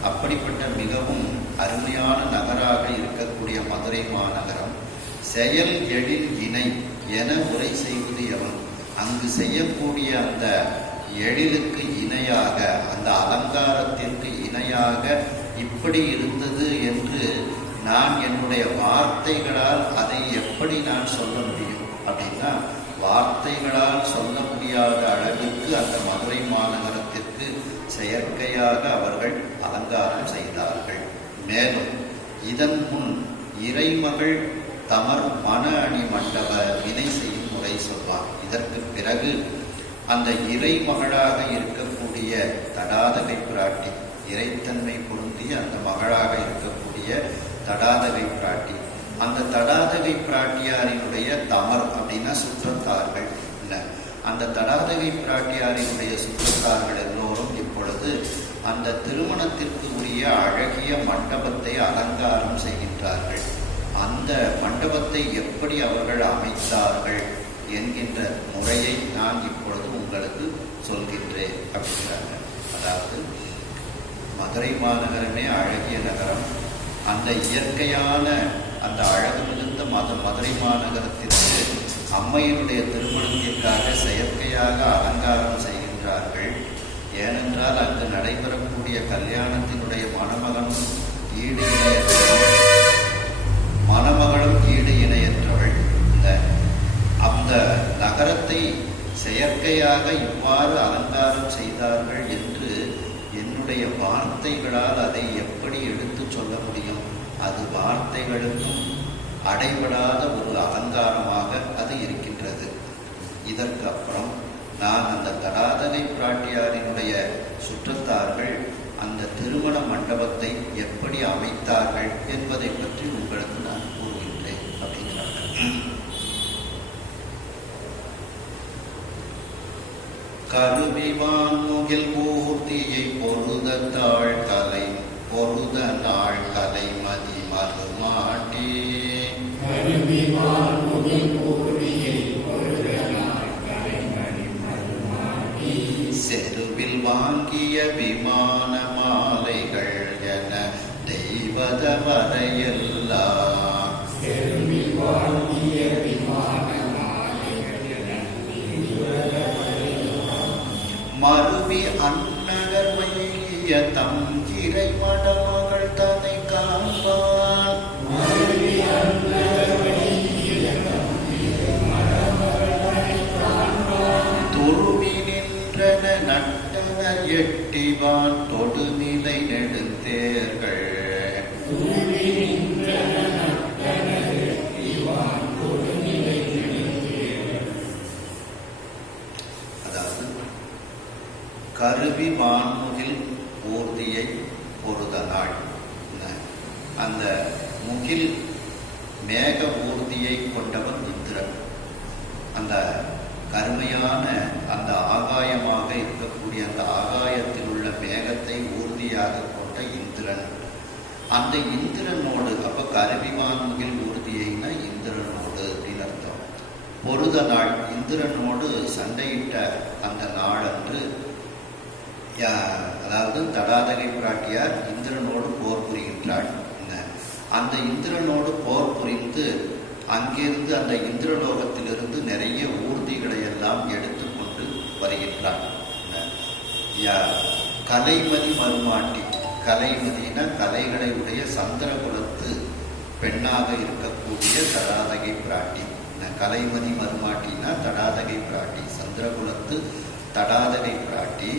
அப்படிப்பட்ட மிகவும் அருமையான நகராக இருக்கக்கூடிய மதுரை மாநகரம் செயல் எழில் இணை என உரை செய்வது எவன்? அங்கு செய்யக்கூடிய அந்த எழிலுக்கு இணையாக, அந்த அலங்காரத்திற்கு இணையாக இப்படி இருந்தது என்று நான் என்னுடைய வார்த்தைகளால் அதை எப்படி நான் சொல்ல முடியும் அப்படின்னா, வார்த்தைகளால் சொல்ல முடியாத அளவிற்கு அந்த மதுரை மாநகரத்திற்கு செயற்கையாக அவர்கள் அலங்காரம் செய்தார்கள். மேலும் இதன் முன் இறைமகள் தமர் மன அணி மண்டப வினை செய்யும் முறை சொல்வார். இதற்கு பிறகு அந்த இறை மகளாக இருக்கக்கூடிய தடாதகை பிராட்டி, இறைத்தன்மை பொருந்திய அந்த மகளாக இருக்கக்கூடிய தடாதகை பிராட்டி, அந்த தடாதகை பிராட்டியாரினுடைய தமர் அப்படின்னா சுற்றத்தார்கள் இல்லை, அந்த தடாதகை பிராட்டியாரினுடைய சுற்றத்தார்கள் எல்லோரும் இப்பொழுது அந்த திருமணத்திற்கு உரிய அழகிய மண்டபத்தை அலங்காரம் செய்கின்றார்கள். அந்த மண்டபத்தை எப்படி அவர்கள் அமைத்தார்கள் என்கின்ற முறையை நான் இப்பொழுது உங்களுக்கு சொல்கின்றேன் அப்படிங்கிறாங்க. அதாவது மதுரை மாநகரமே அழகிய நகரம். அந்த இயற்கையான அந்த அழகு மிகுந்த மதுரை மாநகரத்திற்கு அம்மையினுடைய திருமணத்திற்காக செயற்கையாக அலங்காரம் செய்கின்றார்கள். ஏனென்றால் அங்கு நடைபெறக்கூடிய கல்யாணத்தினுடைய மணமகனும் ஈடு இணையற்றவள், மணமகளும் ஈடு இணையற்றவள். அந்த நகரத்தை செயற்கையாக இவ்வாறு அலங்காரம் செய்தார்கள் என்று என்னுடைய வார்த்தைகளால் அதை எப்படி எடுத்து சொல்ல முடியும்? அது வார்த்தைகளுக்கும் அடைபடாத ஒரு அலங்காரமாக அது இருக்கின்றது. இதற்கு அப்புறம் நான் அந்த தடாதகை பிராட்டியாரினுடைய சுற்றத்தார்கள் அந்த திருமண மண்டபத்தை எப்படி அமைத்தார்கள் என்பதை பற்றி உங்களுக்கு நான் கூறுகின்றேன் அப்படிங்கிறார்கள். கருவிவான் முகில் மூர்த்தியை பொருதத்தாள் கலை பொருத நாள் கலை மதி மறுமாட்டி செருவில் வாங்கிய விமான மாலைகள் என தெய்வத வரையெல்லாம் மருவி அன்னகர் மைய தம் இறை மடமகள் தன்னை காண்பான் துருவி நின்றன நட்டன எட்டிவான் தொடுநிலை நெடுந்தேர்கள் கருவி வான்முகில் ஊர்தியை பொருத நாள். அந்த முகில் மேக ஊர்தியை கொண்டவன் இந்திரன். அந்த கருமையான அந்த ஆகாயமாக இருக்கக்கூடிய அந்த ஆகாயத்தில் உள்ள மேகத்தை ஊர்தியாக கொண்ட இந்திரன். அந்த இந்திரனோடு, அப்ப கருவி வான்முகில் ஊர்தியைனா இந்திரனோடு அப்படின்னு அர்த்தம். பொருத நாள், இந்திரனோடு சண்டையிட்ட அந்த நாளன்று, அதாவது தடாதகை பிராட்டியார் இந்திரனோடு போர் புரிகின்றாள். அந்த இந்திரனோடு போர் புரிந்து அங்கிருந்து அந்த இந்திரலோகத்திலிருந்து நிறைய ஊர்திகளை எல்லாம் எடுத்துக்கொண்டு வருகின்றாள். கலைமதி மறுமாட்டி, கலைமதினா கலைகளை உடைய சந்திரகுலத்து பெண்ணாக இருக்கக்கூடிய தடாதகை பிராட்டி. கலைமதி மறுமாட்டினா தடாதகை பிராட்டி, சந்திரகுலத்து தடாதகை பிராட்டி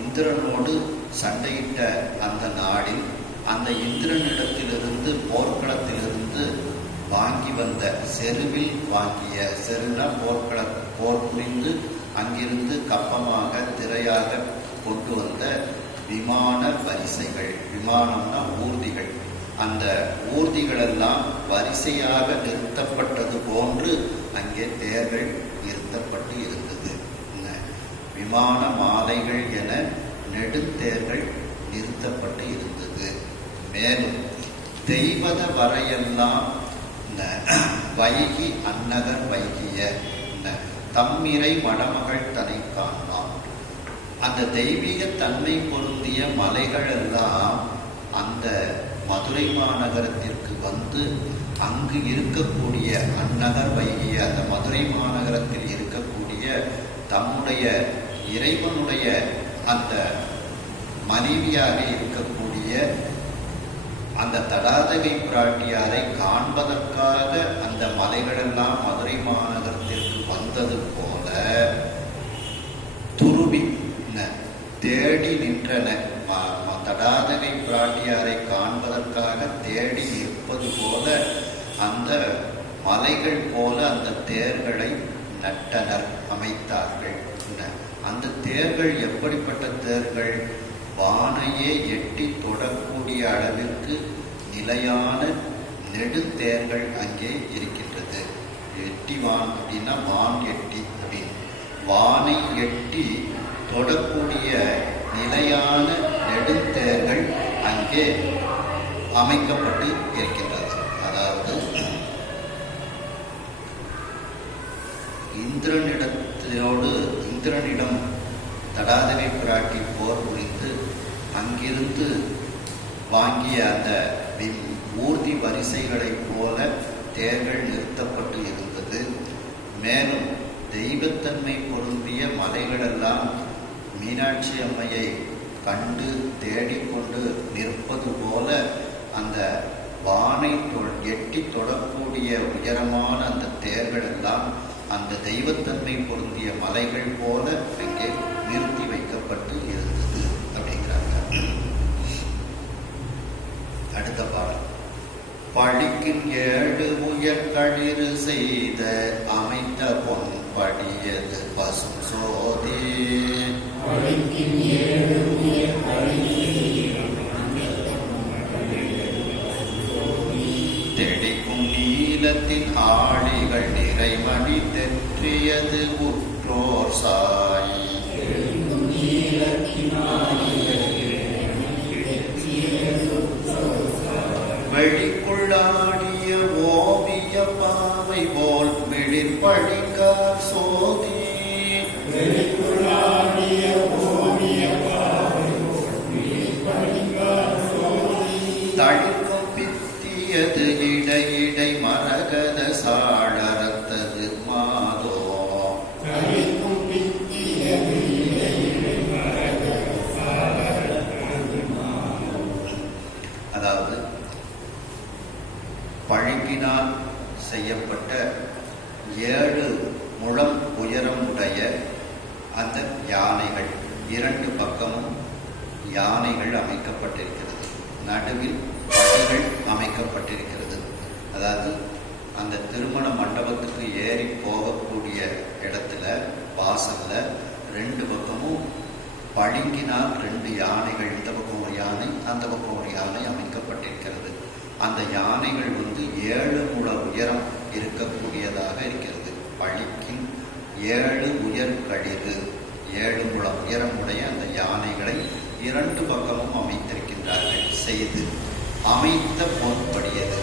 இந்திரனோடு சண்டையிட்ட அந்த நாளில் அந்த இந்திரனிடத்திலிருந்து போர்க்களத்திலிருந்து வாங்கி வந்த செருவில் வாங்கிய, செருனா போர் புரிந்து அங்கிருந்து கப்பமாக திரையாக கொண்டு வந்த விமான வரிசைகள், விமானம்னா ஊர்திகள், அந்த ஊர்திகளெல்லாம் வரிசையாக நிறுத்தப்பட்டது போன்று அங்கே தேர்கள் நிறுத்தப்பட்டு இருந்தது. விமான மாலைகள் என நெடுந்தேர்கள் நிறுத்தப்பட்டு இருந்தது. மேலும் தெய்வத வரையெல்லாம் வைகி அன்னகர் வைகிய தம்மிரை மடமகள் தனை காணலாம். அந்த தெய்வீக தன்மை பொருந்திய மலைகள் எல்லாம் அந்த மதுரை மாநகரத்திற்கு வந்து அங்கு இருக்கக்கூடிய அன்னகர் வைகிய அந்த மதுரை மாநகரத்தில் இருக்கக்கூடிய தம்முடைய இறைவனுடைய அந்த மனைவியாக இருக்கக்கூடிய அந்த தடாதகை பிராட்டியாரை காண்பதற்காக அந்த மலைகளெல்லாம் மதுரை மாநகரத்திற்கு வந்தது போல துருவி தேடி நின்றன. தடாதகை பிராட்டியாரை காண்பதற்காக தேடி நிற்பது போல அந்த மலைகள் போல அந்த தேர்களை நட்டனர், அமைத்தார்கள். அந்த தேர்கள் எப்படிப்பட்ட தேர்கள்? வானையே எட்டி தொடக்கூடிய அளவிற்கு நிலையான நெடுந்தேர்கள் அங்கே இருக்கின்றது. எட்டி வான் அப்படின்னா வான் எட்டி அப்படின்னு, வானை எட்டி தொடக்கூடிய நிலையான நெடுந்தேர்கள் அங்கே அமைக்கப்பட்டு இருக்கின்றது. அதாவது இந்திரனிடம் தடாதவி பிராட்டி போர் புரிந்து அங்கிருந்து வாங்கிய அந்த ஊர்தி வரிசைகளைப் போல தேர்கள் நிறுத்தப்பட்டு இருந்தது. மேலும் தெய்வத்தன்மை பொருந்திய மலைகளெல்லாம் மீனாட்சி அம்மையை கண்டு தேடிக்கொண்டு நிற்பது போல அந்த வானை எட்டி தொடக்கூடிய உயரமான அந்த தேர்கள் எல்லாம் அந்த தெய்வத்தன்மை பொருந்திய மலைகள் போல அங்கே நிறுத்தி வைக்கப்பட்டு இருந்தது அப்படிங்கிறாங்க. அடுத்த பாடல். பழிக்கின் 7 உயர்களிறு செய்த அமைத்த பொன் படியது பசும் சோதி. தெடிக்கும் நீலத்தின் ஆழிகள் நிறைமணி தெற்றியது உற்றோர் சாய். வெளிக்குள்ளாடிய ஓவிய பாவை போல் மிளிர் படிக்கார் சோதி. தழிக்கும் பித்தியது இடை மரகத சாளரத்தது மாதோ. அதாவது பழங்கினால் செய்யப்பட்ட 7 முழம் உயரமுடைய அந்த யானைகள், 2 பக்கமும் யானைகள் அமைக்கப்பட்டிருக்கிறது. நடுவில் படிகள் அமைக்கப்பட்டிருக்கிறது. அதாவது அந்த திருமண மண்டபத்துக்கு ஏறி போகக்கூடிய இடத்துல வாசல்ல 2 பக்கமும் பளிங்கினால் 2 யானைகள், இந்த பக்கம் ஒரு யானை, அந்த பக்கம் ஒரு யானை அமைக்கப்பட்டிருக்கிறது. அந்த யானைகள் 7 முழ உயரம் இருக்கக்கூடியதாக இருக்கிறது. பளிங்கின் 7 உயர்களிறு, 7 முழ உயரமுடைய அந்த யானைகளை 2 பக்கமும் அமைத்திருக்கின்றார்கள். செய்து அமைத்த பொன்படியது.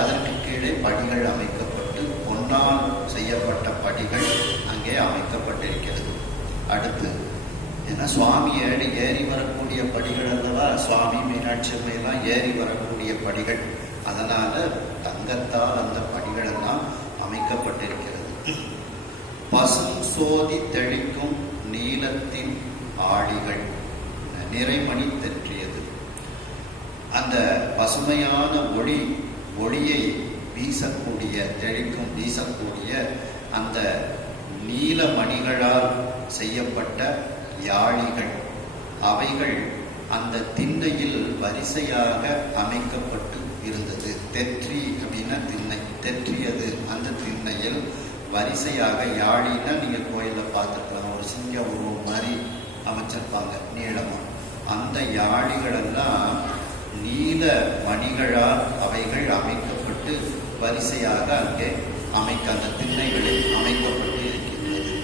அதற்கு கீழே படிகள் அமைக்கப்பட்டு பொன்னால் செய்யப்பட்ட படிகள் அங்கே அமைக்கப்பட்டிருக்கிறது. அடுத்து ஏன்னா சுவாமி ஏறி வரக்கூடிய படிகள் அல்லவா, சுவாமி மீனாட்சி அம்மையெல்லாம் ஏறி வரக்கூடிய படிகள். அதனால தங்கத்தால் அந்த படிகள் எல்லாம் அமைக்கப்பட்டிருக்கிறது. பசும் சோதி தெளிக்கும் நீலத்தின் ஆழிகள் நிறைமணி தெற்றியது. அந்த பசுமையான ஒளியை வீசக்கூடிய, தெளிக்கும் வீசக்கூடிய அந்த நீலமணிகளால் செய்யப்பட்ட யாழிகள், அவைகள் அந்த திண்ணையில் வரிசையாக அமைக்கப்பட்டு இருந்தது. தெற்றி அப்படின்னா திண்ணை, தெற்றியது. அந்த திண்ணையில் வரிசையாக யாழின்னா நீங்க கோயில பார்த்துருக்கலாம், ஒரு சிங்க உருவம் மாதிரி அமைச்சிருப்பாங்க நீளமா. அந்த யாழிகள் எல்லாம் நீல மணிகளால் அவைகள் அமைக்கப்பட்டு வரிசையாக அங்கே அந்த திண்ணைகளில் அமைக்கப்பட்டு இருக்கின்றது.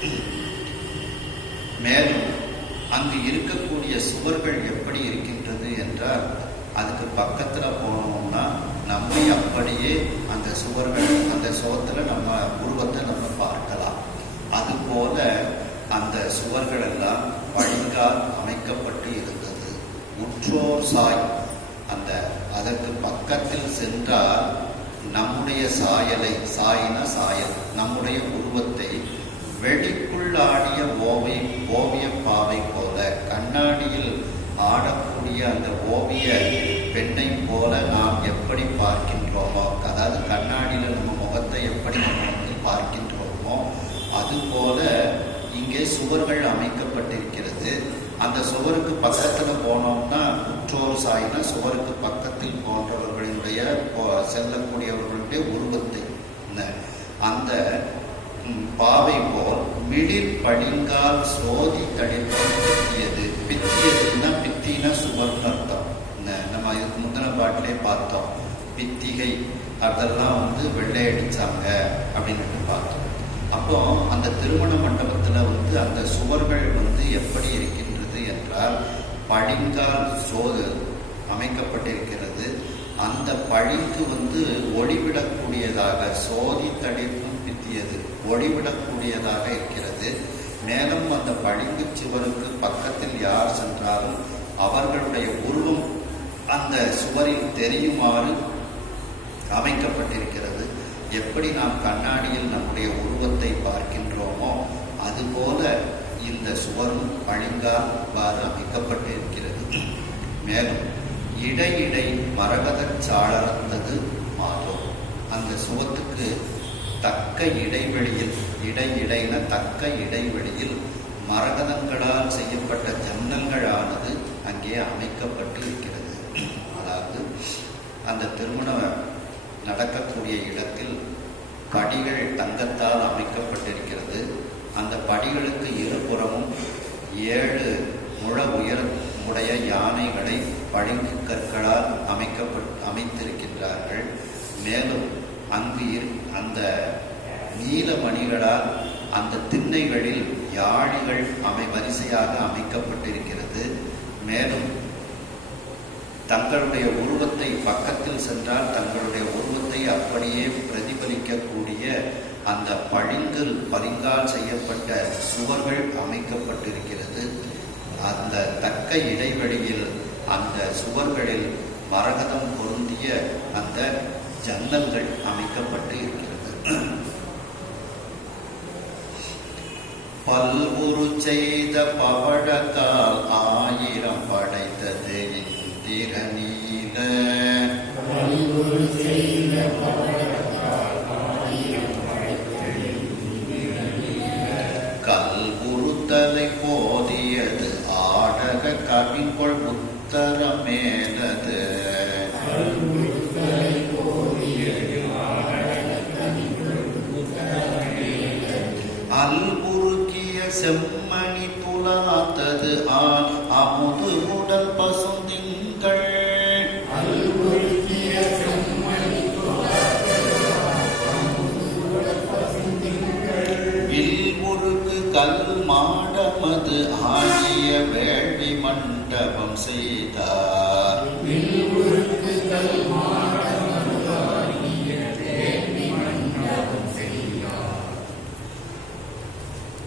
மேலும் அங்கு இருக்கக்கூடிய சுவர்கள் எப்படி இருக்கின்றது என்றால், அதுக்கு பக்கத்துல போனோம்னா நம்மை அப்படியே அந்த சுவர்கள், அந்த சுவத்துல நம்ம உருவத்தை நம்ம பார்க்கலாம். அதுபோல அந்த சுவர்கள் எல்லாம் பளிங்கால் அமைக்கப்பட்டு இருந்தது. உற்றோர் சாய், அதற்கு பக்கத்தில் சென்றால் நம்முடைய சாயலை, சாயின சாயல், நம்முடைய உருவத்தை வெளிக்குள்ளாடிய ஓவிய பாவை போல, கண்ணாடியில் ஆடக்கூடிய அந்த ஓவிய பெண்ணை போல நாம் எப்படி பார்க்கின்றோமோ, அதாவது கண்ணாடியில் நம்ம முகத்தை எப்படி நம்ம பார்க்கின்றோமோ அதுபோல இங்கே சுவர்கள் அமைக்கப்பட்டிருக்கிறது. அந்த சுவருக்கு பக்கத்துல போனோம்னா உற்றோர் சாயினா சுவருக்கு பக்கத்தில் போன்றவர்களுடைய செல்லக்கூடியவர்களுடைய உருவத்தை அந்த பாவை போல் மிடில் பளிங்கால் சோதி தடிப்பம் பித்தியது. பித்தியதுன்னா பித்தினா சுவர்னு அர்த்தம். நம்ம இதுக்கு முந்தின பாட்டிலே பார்த்தோம். பித்திகை அதெல்லாம் வெள்ளை அடிச்சாங்க அப்படின்னு பார்த்தோம். அப்போ அந்த திருமண மண்டபத்துல அந்த சுவர்கள் எப்படி இருக்கின்றது என்றால் பளிங்கால் சோது அமைக்கப்பட்டிருக்கிறது. அந்த பளிங்கு ஒளிவிடக்கூடியதாக, சோதி தடிப்பும் பித்தியது, ஒளிவிடக்கூடியதாக இருக்கிறது. மேலும் அந்த பளிங்கு சுவருக்கு பக்கத்தில் யார் சென்றாலும் அவர்களுடைய உருவம் அந்த சுவரில் தெரியுமாறு அமைக்கப்பட்டிருக்கிறது. எப்படி நாம் கண்ணாடியில் நம்முடைய உருவத்தை பார்க்கின்றோமோ அதுபோல இந்த சுவரும் பளிங்கால் இவ்வாறு அமைக்கப்பட்டிருக்கிறது. மேலும் இடையிடை மரகத சாளரந்தது மாதோ. அந்த சுவத்துக்கு தக்க இடைவெளியில், இடையிடைன தக்க இடைவெளியில் மரகதங்களால் செய்யப்பட்ட ஜன்னல்களானது அங்கே அமைக்கப்பட்டு இருக்கிறது. அதாவது அந்த திருமணம் நடக்கக்கூடிய இடத்தில் படிகள் தங்கத்தால் அமைக்கப்பட்டிருக்கிறது. அந்த படிகளுக்கு இருபுறமும் 7 முழ உயரமுடைய யானைகளை பளிங்கு கற்களால் அமைத்திருக்கின்றார்கள். மேலும் அங்கு அந்த நீலமணிகளால் அந்த திண்ணைகளில் யாழிகள் வரிசையாக அமைக்கப்பட்டிருக்கிறது. மேலும் தங்களுடைய உருவத்தை, பக்கத்தில் சென்றால் தங்களுடைய உருவத்தை அப்படியே பிரதிபலிக்கக்கூடிய அந்த பளிங்கால் செய்யப்பட்ட சுவர்கள் அமைக்கப்பட்டிருக்கிறது. அந்த தக்க இடைவெளியில் அந்த சுவர்களில் மரகதம் பொருந்திய அந்த ஜன்னல்கள் அமைக்கப்பட்டு இருக்கிறது. பல்வுரு செய்த பவழக்கால் 1000 படைத்தது இந்திரநீல. கல்வுருத்தலை போதியது ஆடக கவின்கொள் உத்தர மேலது. அல்புருக்கிய செம்மணி துலாத்தது ஆன் அமுது உடல் பசுந்திங்கள். வில்முருகு கல் மாடமது ஆகிய வேள்வி மண்டபம் செய்தார்.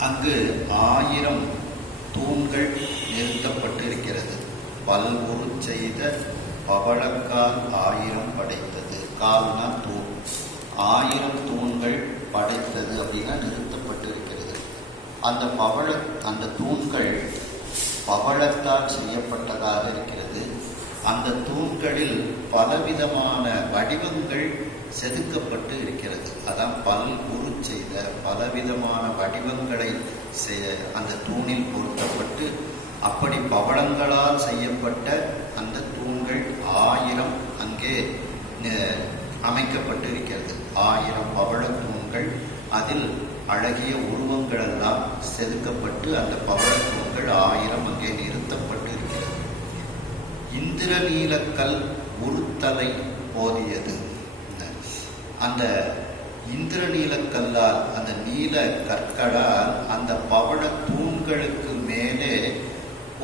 அங்கு 1000 தூண்கள் நிறுத்தப்பட்டிருக்கிறது. பல்வுரு செய்த பவளக்கால் 1000 படைத்தது. கால்னா தூண். 1000 தூண்கள் படைத்தது அப்படின்னா நிறுத்தப்பட்டிருக்கிறது. அந்த தூண்கள் பவளத்தால் செய்யப்பட்டதாக இருக்கிறது. அந்த தூண்களில் பலவிதமான வடிவங்கள் செதுக்கப்பட்டு இருக்கிறது. அதான் பல்வுரு செய்த பலவிதமான வடிவங்களை அந்த தூணில் பொருத்தப்பட்டு, அப்படி பவளங்களால் செய்யப்பட்ட அந்த தூண்கள் 1000 அங்கே அமைக்கப்பட்டு இருக்கிறது. 1000 பவள தூண்கள், அதில் அழகிய உருவங்கள் எல்லாம் செதுக்கப்பட்டு அந்த பவள தூண்கள் 1000 அங்கே நிறுத்தப்பட்டு இருக்கிறது. இந்திரநீலக்கல் உருத்தலை போதியது. அந்த இந்திரநீலக்கல்லால், அந்த நீல கற்களால் அந்த பவள தூண்களுக்கு மேலே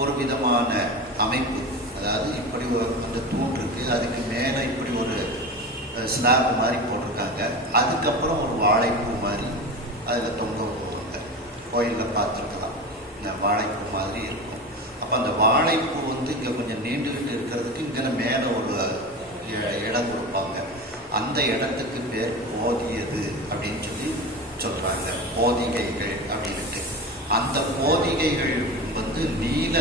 ஒரு விதமான அமைப்பு, அதாவது இப்படி அந்த தூண் இருக்கு, அதுக்கு மேலே இப்படி ஒரு ஸ்லாப் மாதிரி போட்டிருக்காங்க. அதுக்கப்புறம் ஒரு வாழைப்பூ மாதிரி அதில் தொங்க போவாங்க. கோயிலில் பார்த்துருக்கலாம், இந்த வாழைப்பூ மாதிரி இருக்கும். அப்போ அந்த வாழைப்பூ இங்கே கொஞ்சம் நீண்டுகிட்டு இருக்கிறதுக்கு இங்கே மேலே ஒரு இடம் கொடுப்பாங்க. அந்த இடத்துக்கு பேர் போதியது அப்படின்னு சொல்றாங்க. போதிகைகள் அப்படின்ட்டு. அந்த போதிகைகள் நீல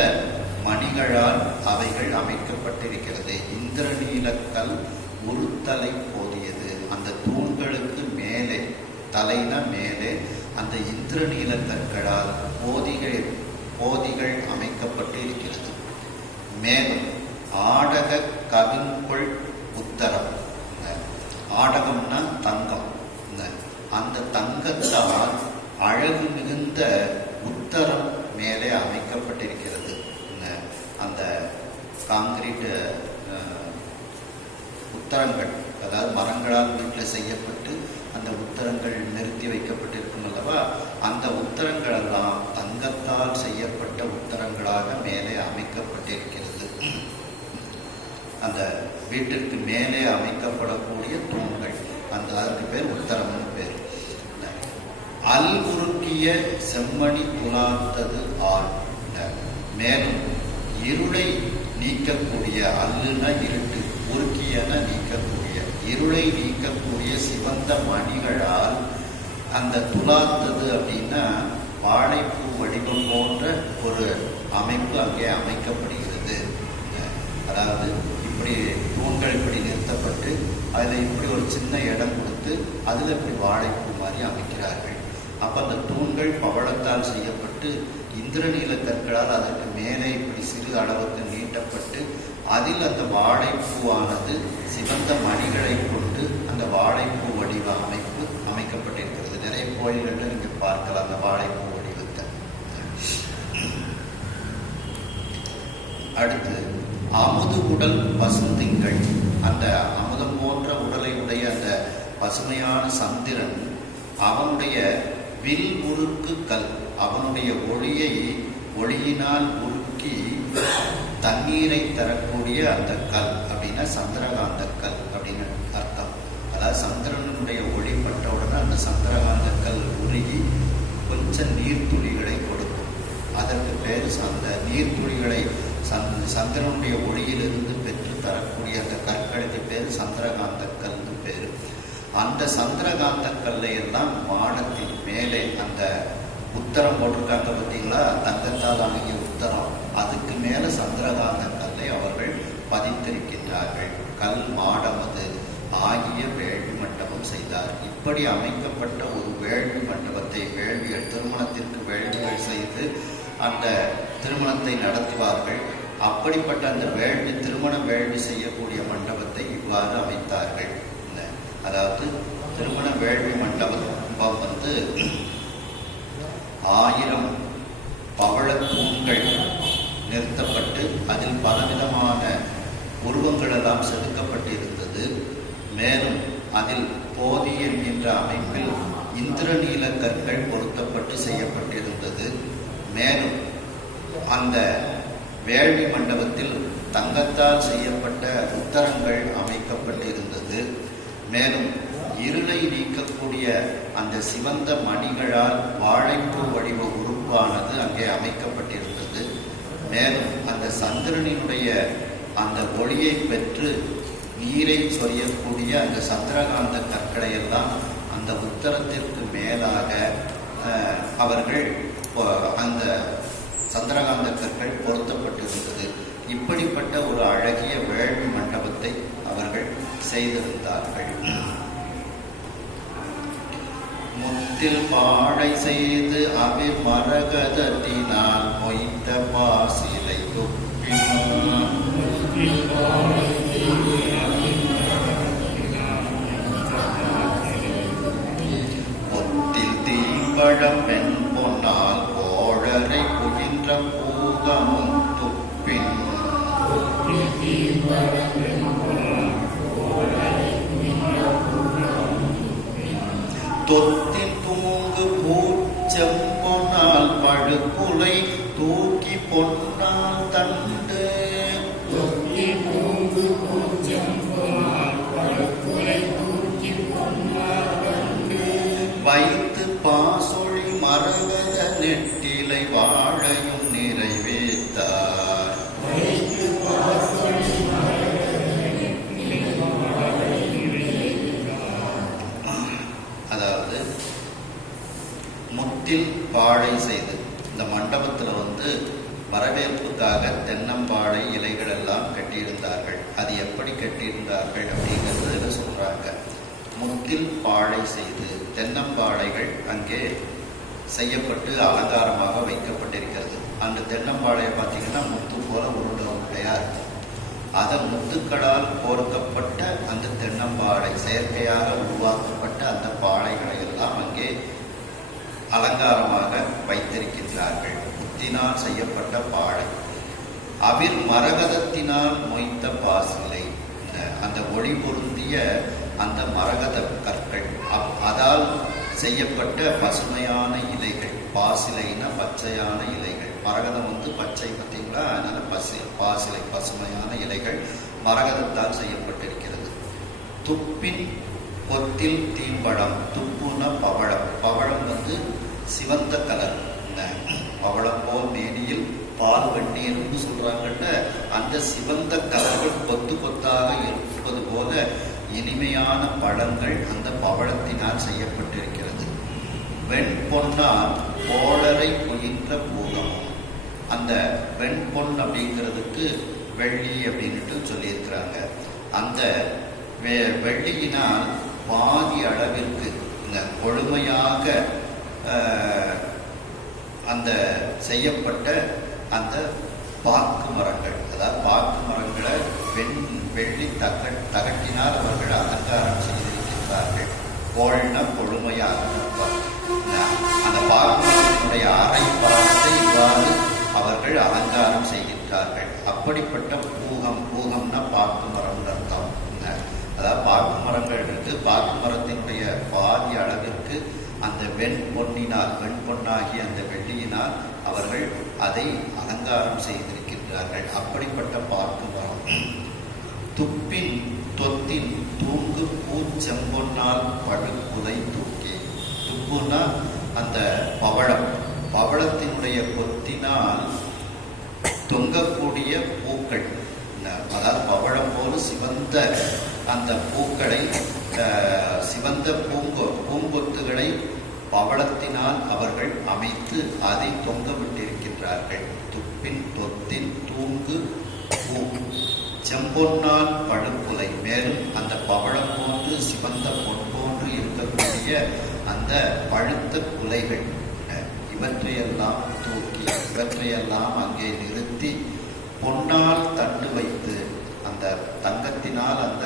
மணிகளால் அவைகள் அமைக்கப்பட்டிருக்கிறது. இந்திரநீலக்கல் உருத்தலை போதியது. அந்த தூண்களுக்கு மேலே, தலைனா மேலே, அந்த இந்திரநீல கற்களால் போதிகள் அமைக்கப்பட்டு இருக்கிறது. மேலும் ஆடக கவின்கொள் உத்தரம். ஆடகம்னா தங்கம். அந்த தங்கத்தால் அழகு மிகுந்த உத்தரம் மேலே அமைக்கப்பட்டிருக்கிறது. அந்த காங்கிரீட் உத்தரங்கள், அதாவது மரங்களால் வீட்டில் செய்யப்பட்டு அந்த உத்தரங்கள் நிறுத்தி வைக்கப்பட்டிருக்கும் அல்லவா, அந்த உத்தரங்கள் எல்லாம் தங்கத்தால் செய்யப்பட்ட உத்தரங்களாக மேலே அமைக்கப்பட்டிருக்கிறது. அந்த வீட்டிற்கு மேலே அமைக்கப்படக்கூடிய தூண்கள், அதற்கு பேர் உத்தரம்னு பேர். அல் உருக்கிய செம்மணி துலாத்தது ஆள். மேலும் இருளை நீக்கக்கூடிய, அல்லுன இருட்டு, உருக்கியன நீக்கக்கூடிய, இருளை நீக்கக்கூடிய சிவந்த மணிகளால் அந்த துலாத்தது அப்படின்னா வாழைப்பூ வடிவம் போன்ற ஒரு அமைப்பு அங்கே அமைக்கப்படுகிறது. அதாவது இப்படி தூண்கள் இப்படி நிறுத்தப்பட்டு அதில் இப்படி ஒரு சின்ன இடம் கொடுத்து அதில் இப்படி வாழைப்பூ மாதிரி அமைக்கிறார்கள். அப்போ அந்த தூண்கள் பவளத்தால் செய்யப்பட்டு இந்திரநீல கற்களால் அதற்கு மேலே இப்படி சிறு அளவுக்கு நீட்டப்பட்டு அதில் அந்த வாழைப்பூவானது சிவந்த மணிகளை கொண்டு அந்த வாழைப்பூ வடிவ அமைப்பு அமைக்கப்பட்டிருக்கிறது. நிறைய கோயில்களில் நீங்கள் பார்க்கலாம் அந்த வாழைப்பூ வடிவத்தை. அடுத்து அமுது உடல் பசுந்திங்கள். அந்த அமுதம் போன்ற உடலை உடைய அந்த பசுமையான சந்திரன், அவனுடைய வில் உருக்கு கல், அவனுடைய ஒளியினால் உருக்கி தண்ணீரை தரக்கூடிய அந்த கல் அப்படின்னா சந்திரகாந்த கல் அப்படின்னு அர்த்தம். அதாவது சந்திரனுடைய ஒளி பட்டவுடனே அந்த சந்திரகாந்த கல் உருகி கொஞ்சம் நீர்த்துளிகளை கொடுக்கும். அதற்கு பேர் அந்த நீர்த்துளிகளை சந்திரனுடைய ஒளியிலிருந்து பெற்று தரக்கூடிய அந்த கற்களுக்கு பேர் சந்திரகாந்த கல்னு பேர். அந்த சந்திரகாந்த கல்லை எல்லாம் வானத்தின் மேலே அந்த உத்தரம் போட்டிருக்காங்க பார்த்தீங்களா, தங்கத்தால் ஆகிய உத்தரம், அதுக்கு மேலே சந்திரகாந்த கல்லை அவர்கள் பதித்திருக்கின்றார்கள். கல் மாடமது ஆகிய வேள்வி மண்டபம் செய்தார். இப்படி அமைக்கப்பட்ட ஒரு வேள்வி மண்டபத்தை, வேள்விகள், திருமணத்திற்கு வேள்விகள் செய்து அந்த திருமணத்தை நடத்துவார்கள். அப்படிப்பட்ட அந்த வேள்வி, திருமண வேள்வி செய்யக்கூடிய மண்டபத்தை இவ்வாறு அமைத்தார்கள். அதாவது திருமண வேள்வி மண்டபம் வந்து 1000 பவள தூண்கள் நிறுத்தப்பட்டு அதில் பலவிதமான உருவங்கள் எல்லாம் செதுக்கப்பட்டிருந்தது. மேலும் அதில் போதி என்கின்ற அமைப்பில் இந்திரநீல கற்கள் பொருத்தப்பட்டு செய்யப்பட்டிருந்தது. மேலும் அந்த வேள்வி மண்டபத்தில் தங்கத்தால் செய்யப்பட்ட உத்தரங்கள் அமைக்கப்பட்டிருந்தது. மேலும் இருளை நீக்கக்கூடிய அந்த சிவந்த மணிகளால் வாழைப்பூ வடிவ உறுப்பானது அங்கே அமைக்கப்பட்டிருந்தது. மேலும் அந்த சந்திரனினுடைய அந்த ஒளியை பெற்று நீரை சொரியக்கூடிய அந்த சந்திரகாந்த கற்களை எல்லாம் அந்த உத்தரத்திற்கு மேலாக அவர்கள் அந்த சந்திரகாந்த கற்கள் பொருத்தப்பட்டிருந்தது. இப்படிப்பட்ட ஒரு அழகிய வேள்வி மண்டபத்தை அவர்கள் செய்திருந்தார்கள். முத்தில் பாழை செய்து அவிர் மரகதத்தினால் மொய்த்த பாசிலை துப்பினான். பொத்தில் தீம்பழம் பெண் பொன்னால் கோழரை புகின்ற பூகமும் துப்பின். தொத்தின் தூங்கு பூச்சம் பொன்னால் பழுக்குலை தூக்கி பொன்னால் தண்டு. வைத்து பாசொழி மரகத நெட்டிலை வாழையும் நிறைவேற்றார். அதாவது முத்தில் பாழை செய்து இந்த மண்டபத்தில் வந்து வரவேற்புக்காக தென்னம்பாழை இலைகள் எல்லாம் கட்டியிருந்தார்கள். அது எப்படி கட்டியிருந்தார்கள் அப்படிங்கிறது சொல்றாங்க. முத்தில் பாழை செய்து தென்னம்பாழைகள் அங்கே செய்யப்பட்டு அலங்காரமாக வைக்கப்பட்டிருக்கிறது. அந்த தென்னம்பாழையை பார்த்தீங்கன்னா முத்து போல உருண்டையா இருக்கும். அதை முத்துக்களால் கோர்க்கப்பட்ட அந்த தென்னம்பாழை, செயற்கையாக உருவாக்கப்பட்ட அந்த பாழைகளை எல்லாம் அங்கே அலங்காரமாக வைத்திருக்கின்றார்கள். முத்தினால் செய்யப்பட்ட பாடை, அவிர் மரகதத்தினால் மொய்த்த பாசிலை, அந்த ஒளி பொருந்திய அந்த மரகத கற்கள், அதால் செய்யப்பட்ட பசுமையான இலைகள். பாசிலைனா பச்சையான இலைகள், மரகதம் பச்சை பார்த்தீங்களா, அதனால பாசிலை பசுமையான இலைகள் மரகதத்தால் செய்யப்பட்டிருக்கிறது. துப்பின் பொத்தில் தீம்பழம், துப்புன பவழம், பவழம் சிவந்த கலர், பவழம் போல் மேனியில் பால் வெந்நீர்னு சொல்றாங்கல்ல, அந்த சிவந்த கலர்கள் கொத்து கொத்தாக இருப்பது போல இனிமையான பழங்கள் அந்த பவழத்தினால் செய்யப்பட்டிருக்கிறது. வெண்பொன்னால் கோளரை குயின்ற பூதம், அந்த வெண்பொன் அப்படிங்கிறதுக்கு வெள்ளி அப்படின்ட்டு சொல்லியிருக்கிறாங்க. அந்த வெள்ளியினால் பாதி அளவிற்கு கொழுமையாக அந்த செய்யப்பட்ட அந்த பாக்கு மரங்கள், அதாவது பாக்கு மரங்களை வெள்ளி தகட்டினால் அவர்கள் அலங்காரம் செய்திருக்கின்றார்கள். கோள்ன கொழுமையாக அந்த பாக்கு மரத்தினுடைய அரை பாகத்தை இவ்வாறு அவர்கள் அலங்காரம் செய்கின்றார்கள். அப்படிப்பட்ட பூகம்னா பாக்கு மரம் அர்த்தம். அதாவது பாக்கு மரங்கள் இருக்கு, பாக்கு மரத்தினுடைய பாதி அளவிற்கு அந்த வெண்பொன்னாகிய அந்த வெள்ளியினால் அவர்கள் அதை அலங்காரம் செய்திருக்கின்றார்கள். அப்படிப்பட்ட பாக்கு மரம். துப்பின் தொத்தின் தூங்கு பூச்செம்பொன்னால் பழுப்புதை தூக்கி, துப்புனா அந்த பவழம், பவளத்தினுடைய கொத்தினால் தொங்கக்கூடிய பூக்கள், அதாவது பவழம் போல சிவந்த அந்த பூக்களை, சிவந்த பூங்கொத்துகளை பவளத்தினால் அவர்கள் அமைத்து அதை தொங்க விட்டிருக்கின்றார்கள். துப்பின் தொத்தின் தூங்கு பூ செம்பொன்னால் பழுப்புலை, மேலும் அந்த பவளம் போன்று சிவந்த பொன் போன்று இருக்கக்கூடிய அந்த பழுத்த குலைகள், இவற்றையெல்லாம் தூக்கி இவற்றையெல்லாம் அங்கே நிறுத்தி பொன்னால் தண்டு வைத்து, அந்த தங்கத்தினால் அந்த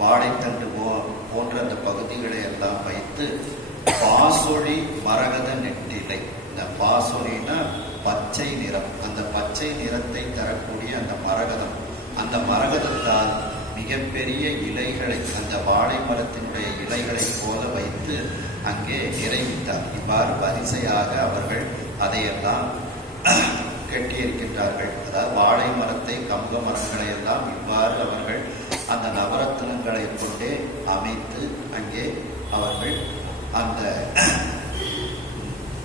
வாழைத்தண்டு போன்ற அந்த பகுதிகளை எல்லாம் வைத்து, பாசொளி மரகத நெட்டிலை, இந்த பாசொலினா பச்சை நிறம், அந்த பச்சை நிறத்தை தரக்கூடிய அந்த மரகதம், அந்த மரகதத்தால் மிகப்பெரிய இலைகளை, அந்த வாழை மரத்தினுடைய இலைகளை போல வைத்து அங்கே நிறைவித்தார். இவ்வாறு வரிசையாக அவர்கள் அதையெல்லாம் கட்டியிருக்கின்றார்கள். அதாவது வாழை மரத்தை, கம்ப மரங்களை எல்லாம் இவ்வாறு அவர்கள் அந்த நவரத்தினங்களை கொண்டே அமைத்து அங்கே அவர்கள் அந்த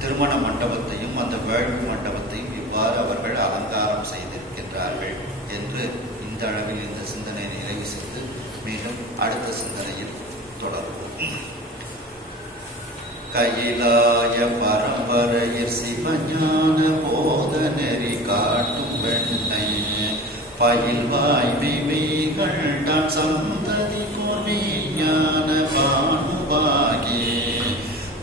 திருமண மண்டபத்தையும் அந்த வேள்வி மண்டபத்தையும் இவ்வாறு அவர்கள் அலங்காரம் செய்திருக்கின்றார்கள் என்று இந்த அளவில் இந்த சிந்தனை நிறைவு செய்து மீண்டும் அடுத்த சிந்தனையில் தொடரும். கையிலாய பரம்பரையில் சிவஞான போத நெறி காட்டும் வெண்ணை பயில் வாய்மைகள் நான் சந்ததி ஞான பானுவாகி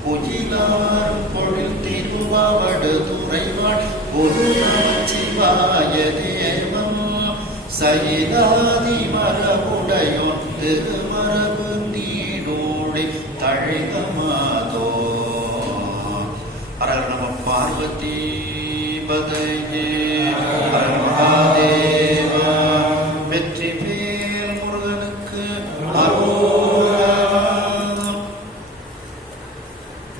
புயிலார் பொழில் திருவாவடு துறைவாள் ஒரு சிவாய தேவம் சயிதாதி மரபுடையோன் திருமரபு நீடோடி தழைகமாதோ. ஹர நம பார்வதி பதையே ஹர மகாதேவ.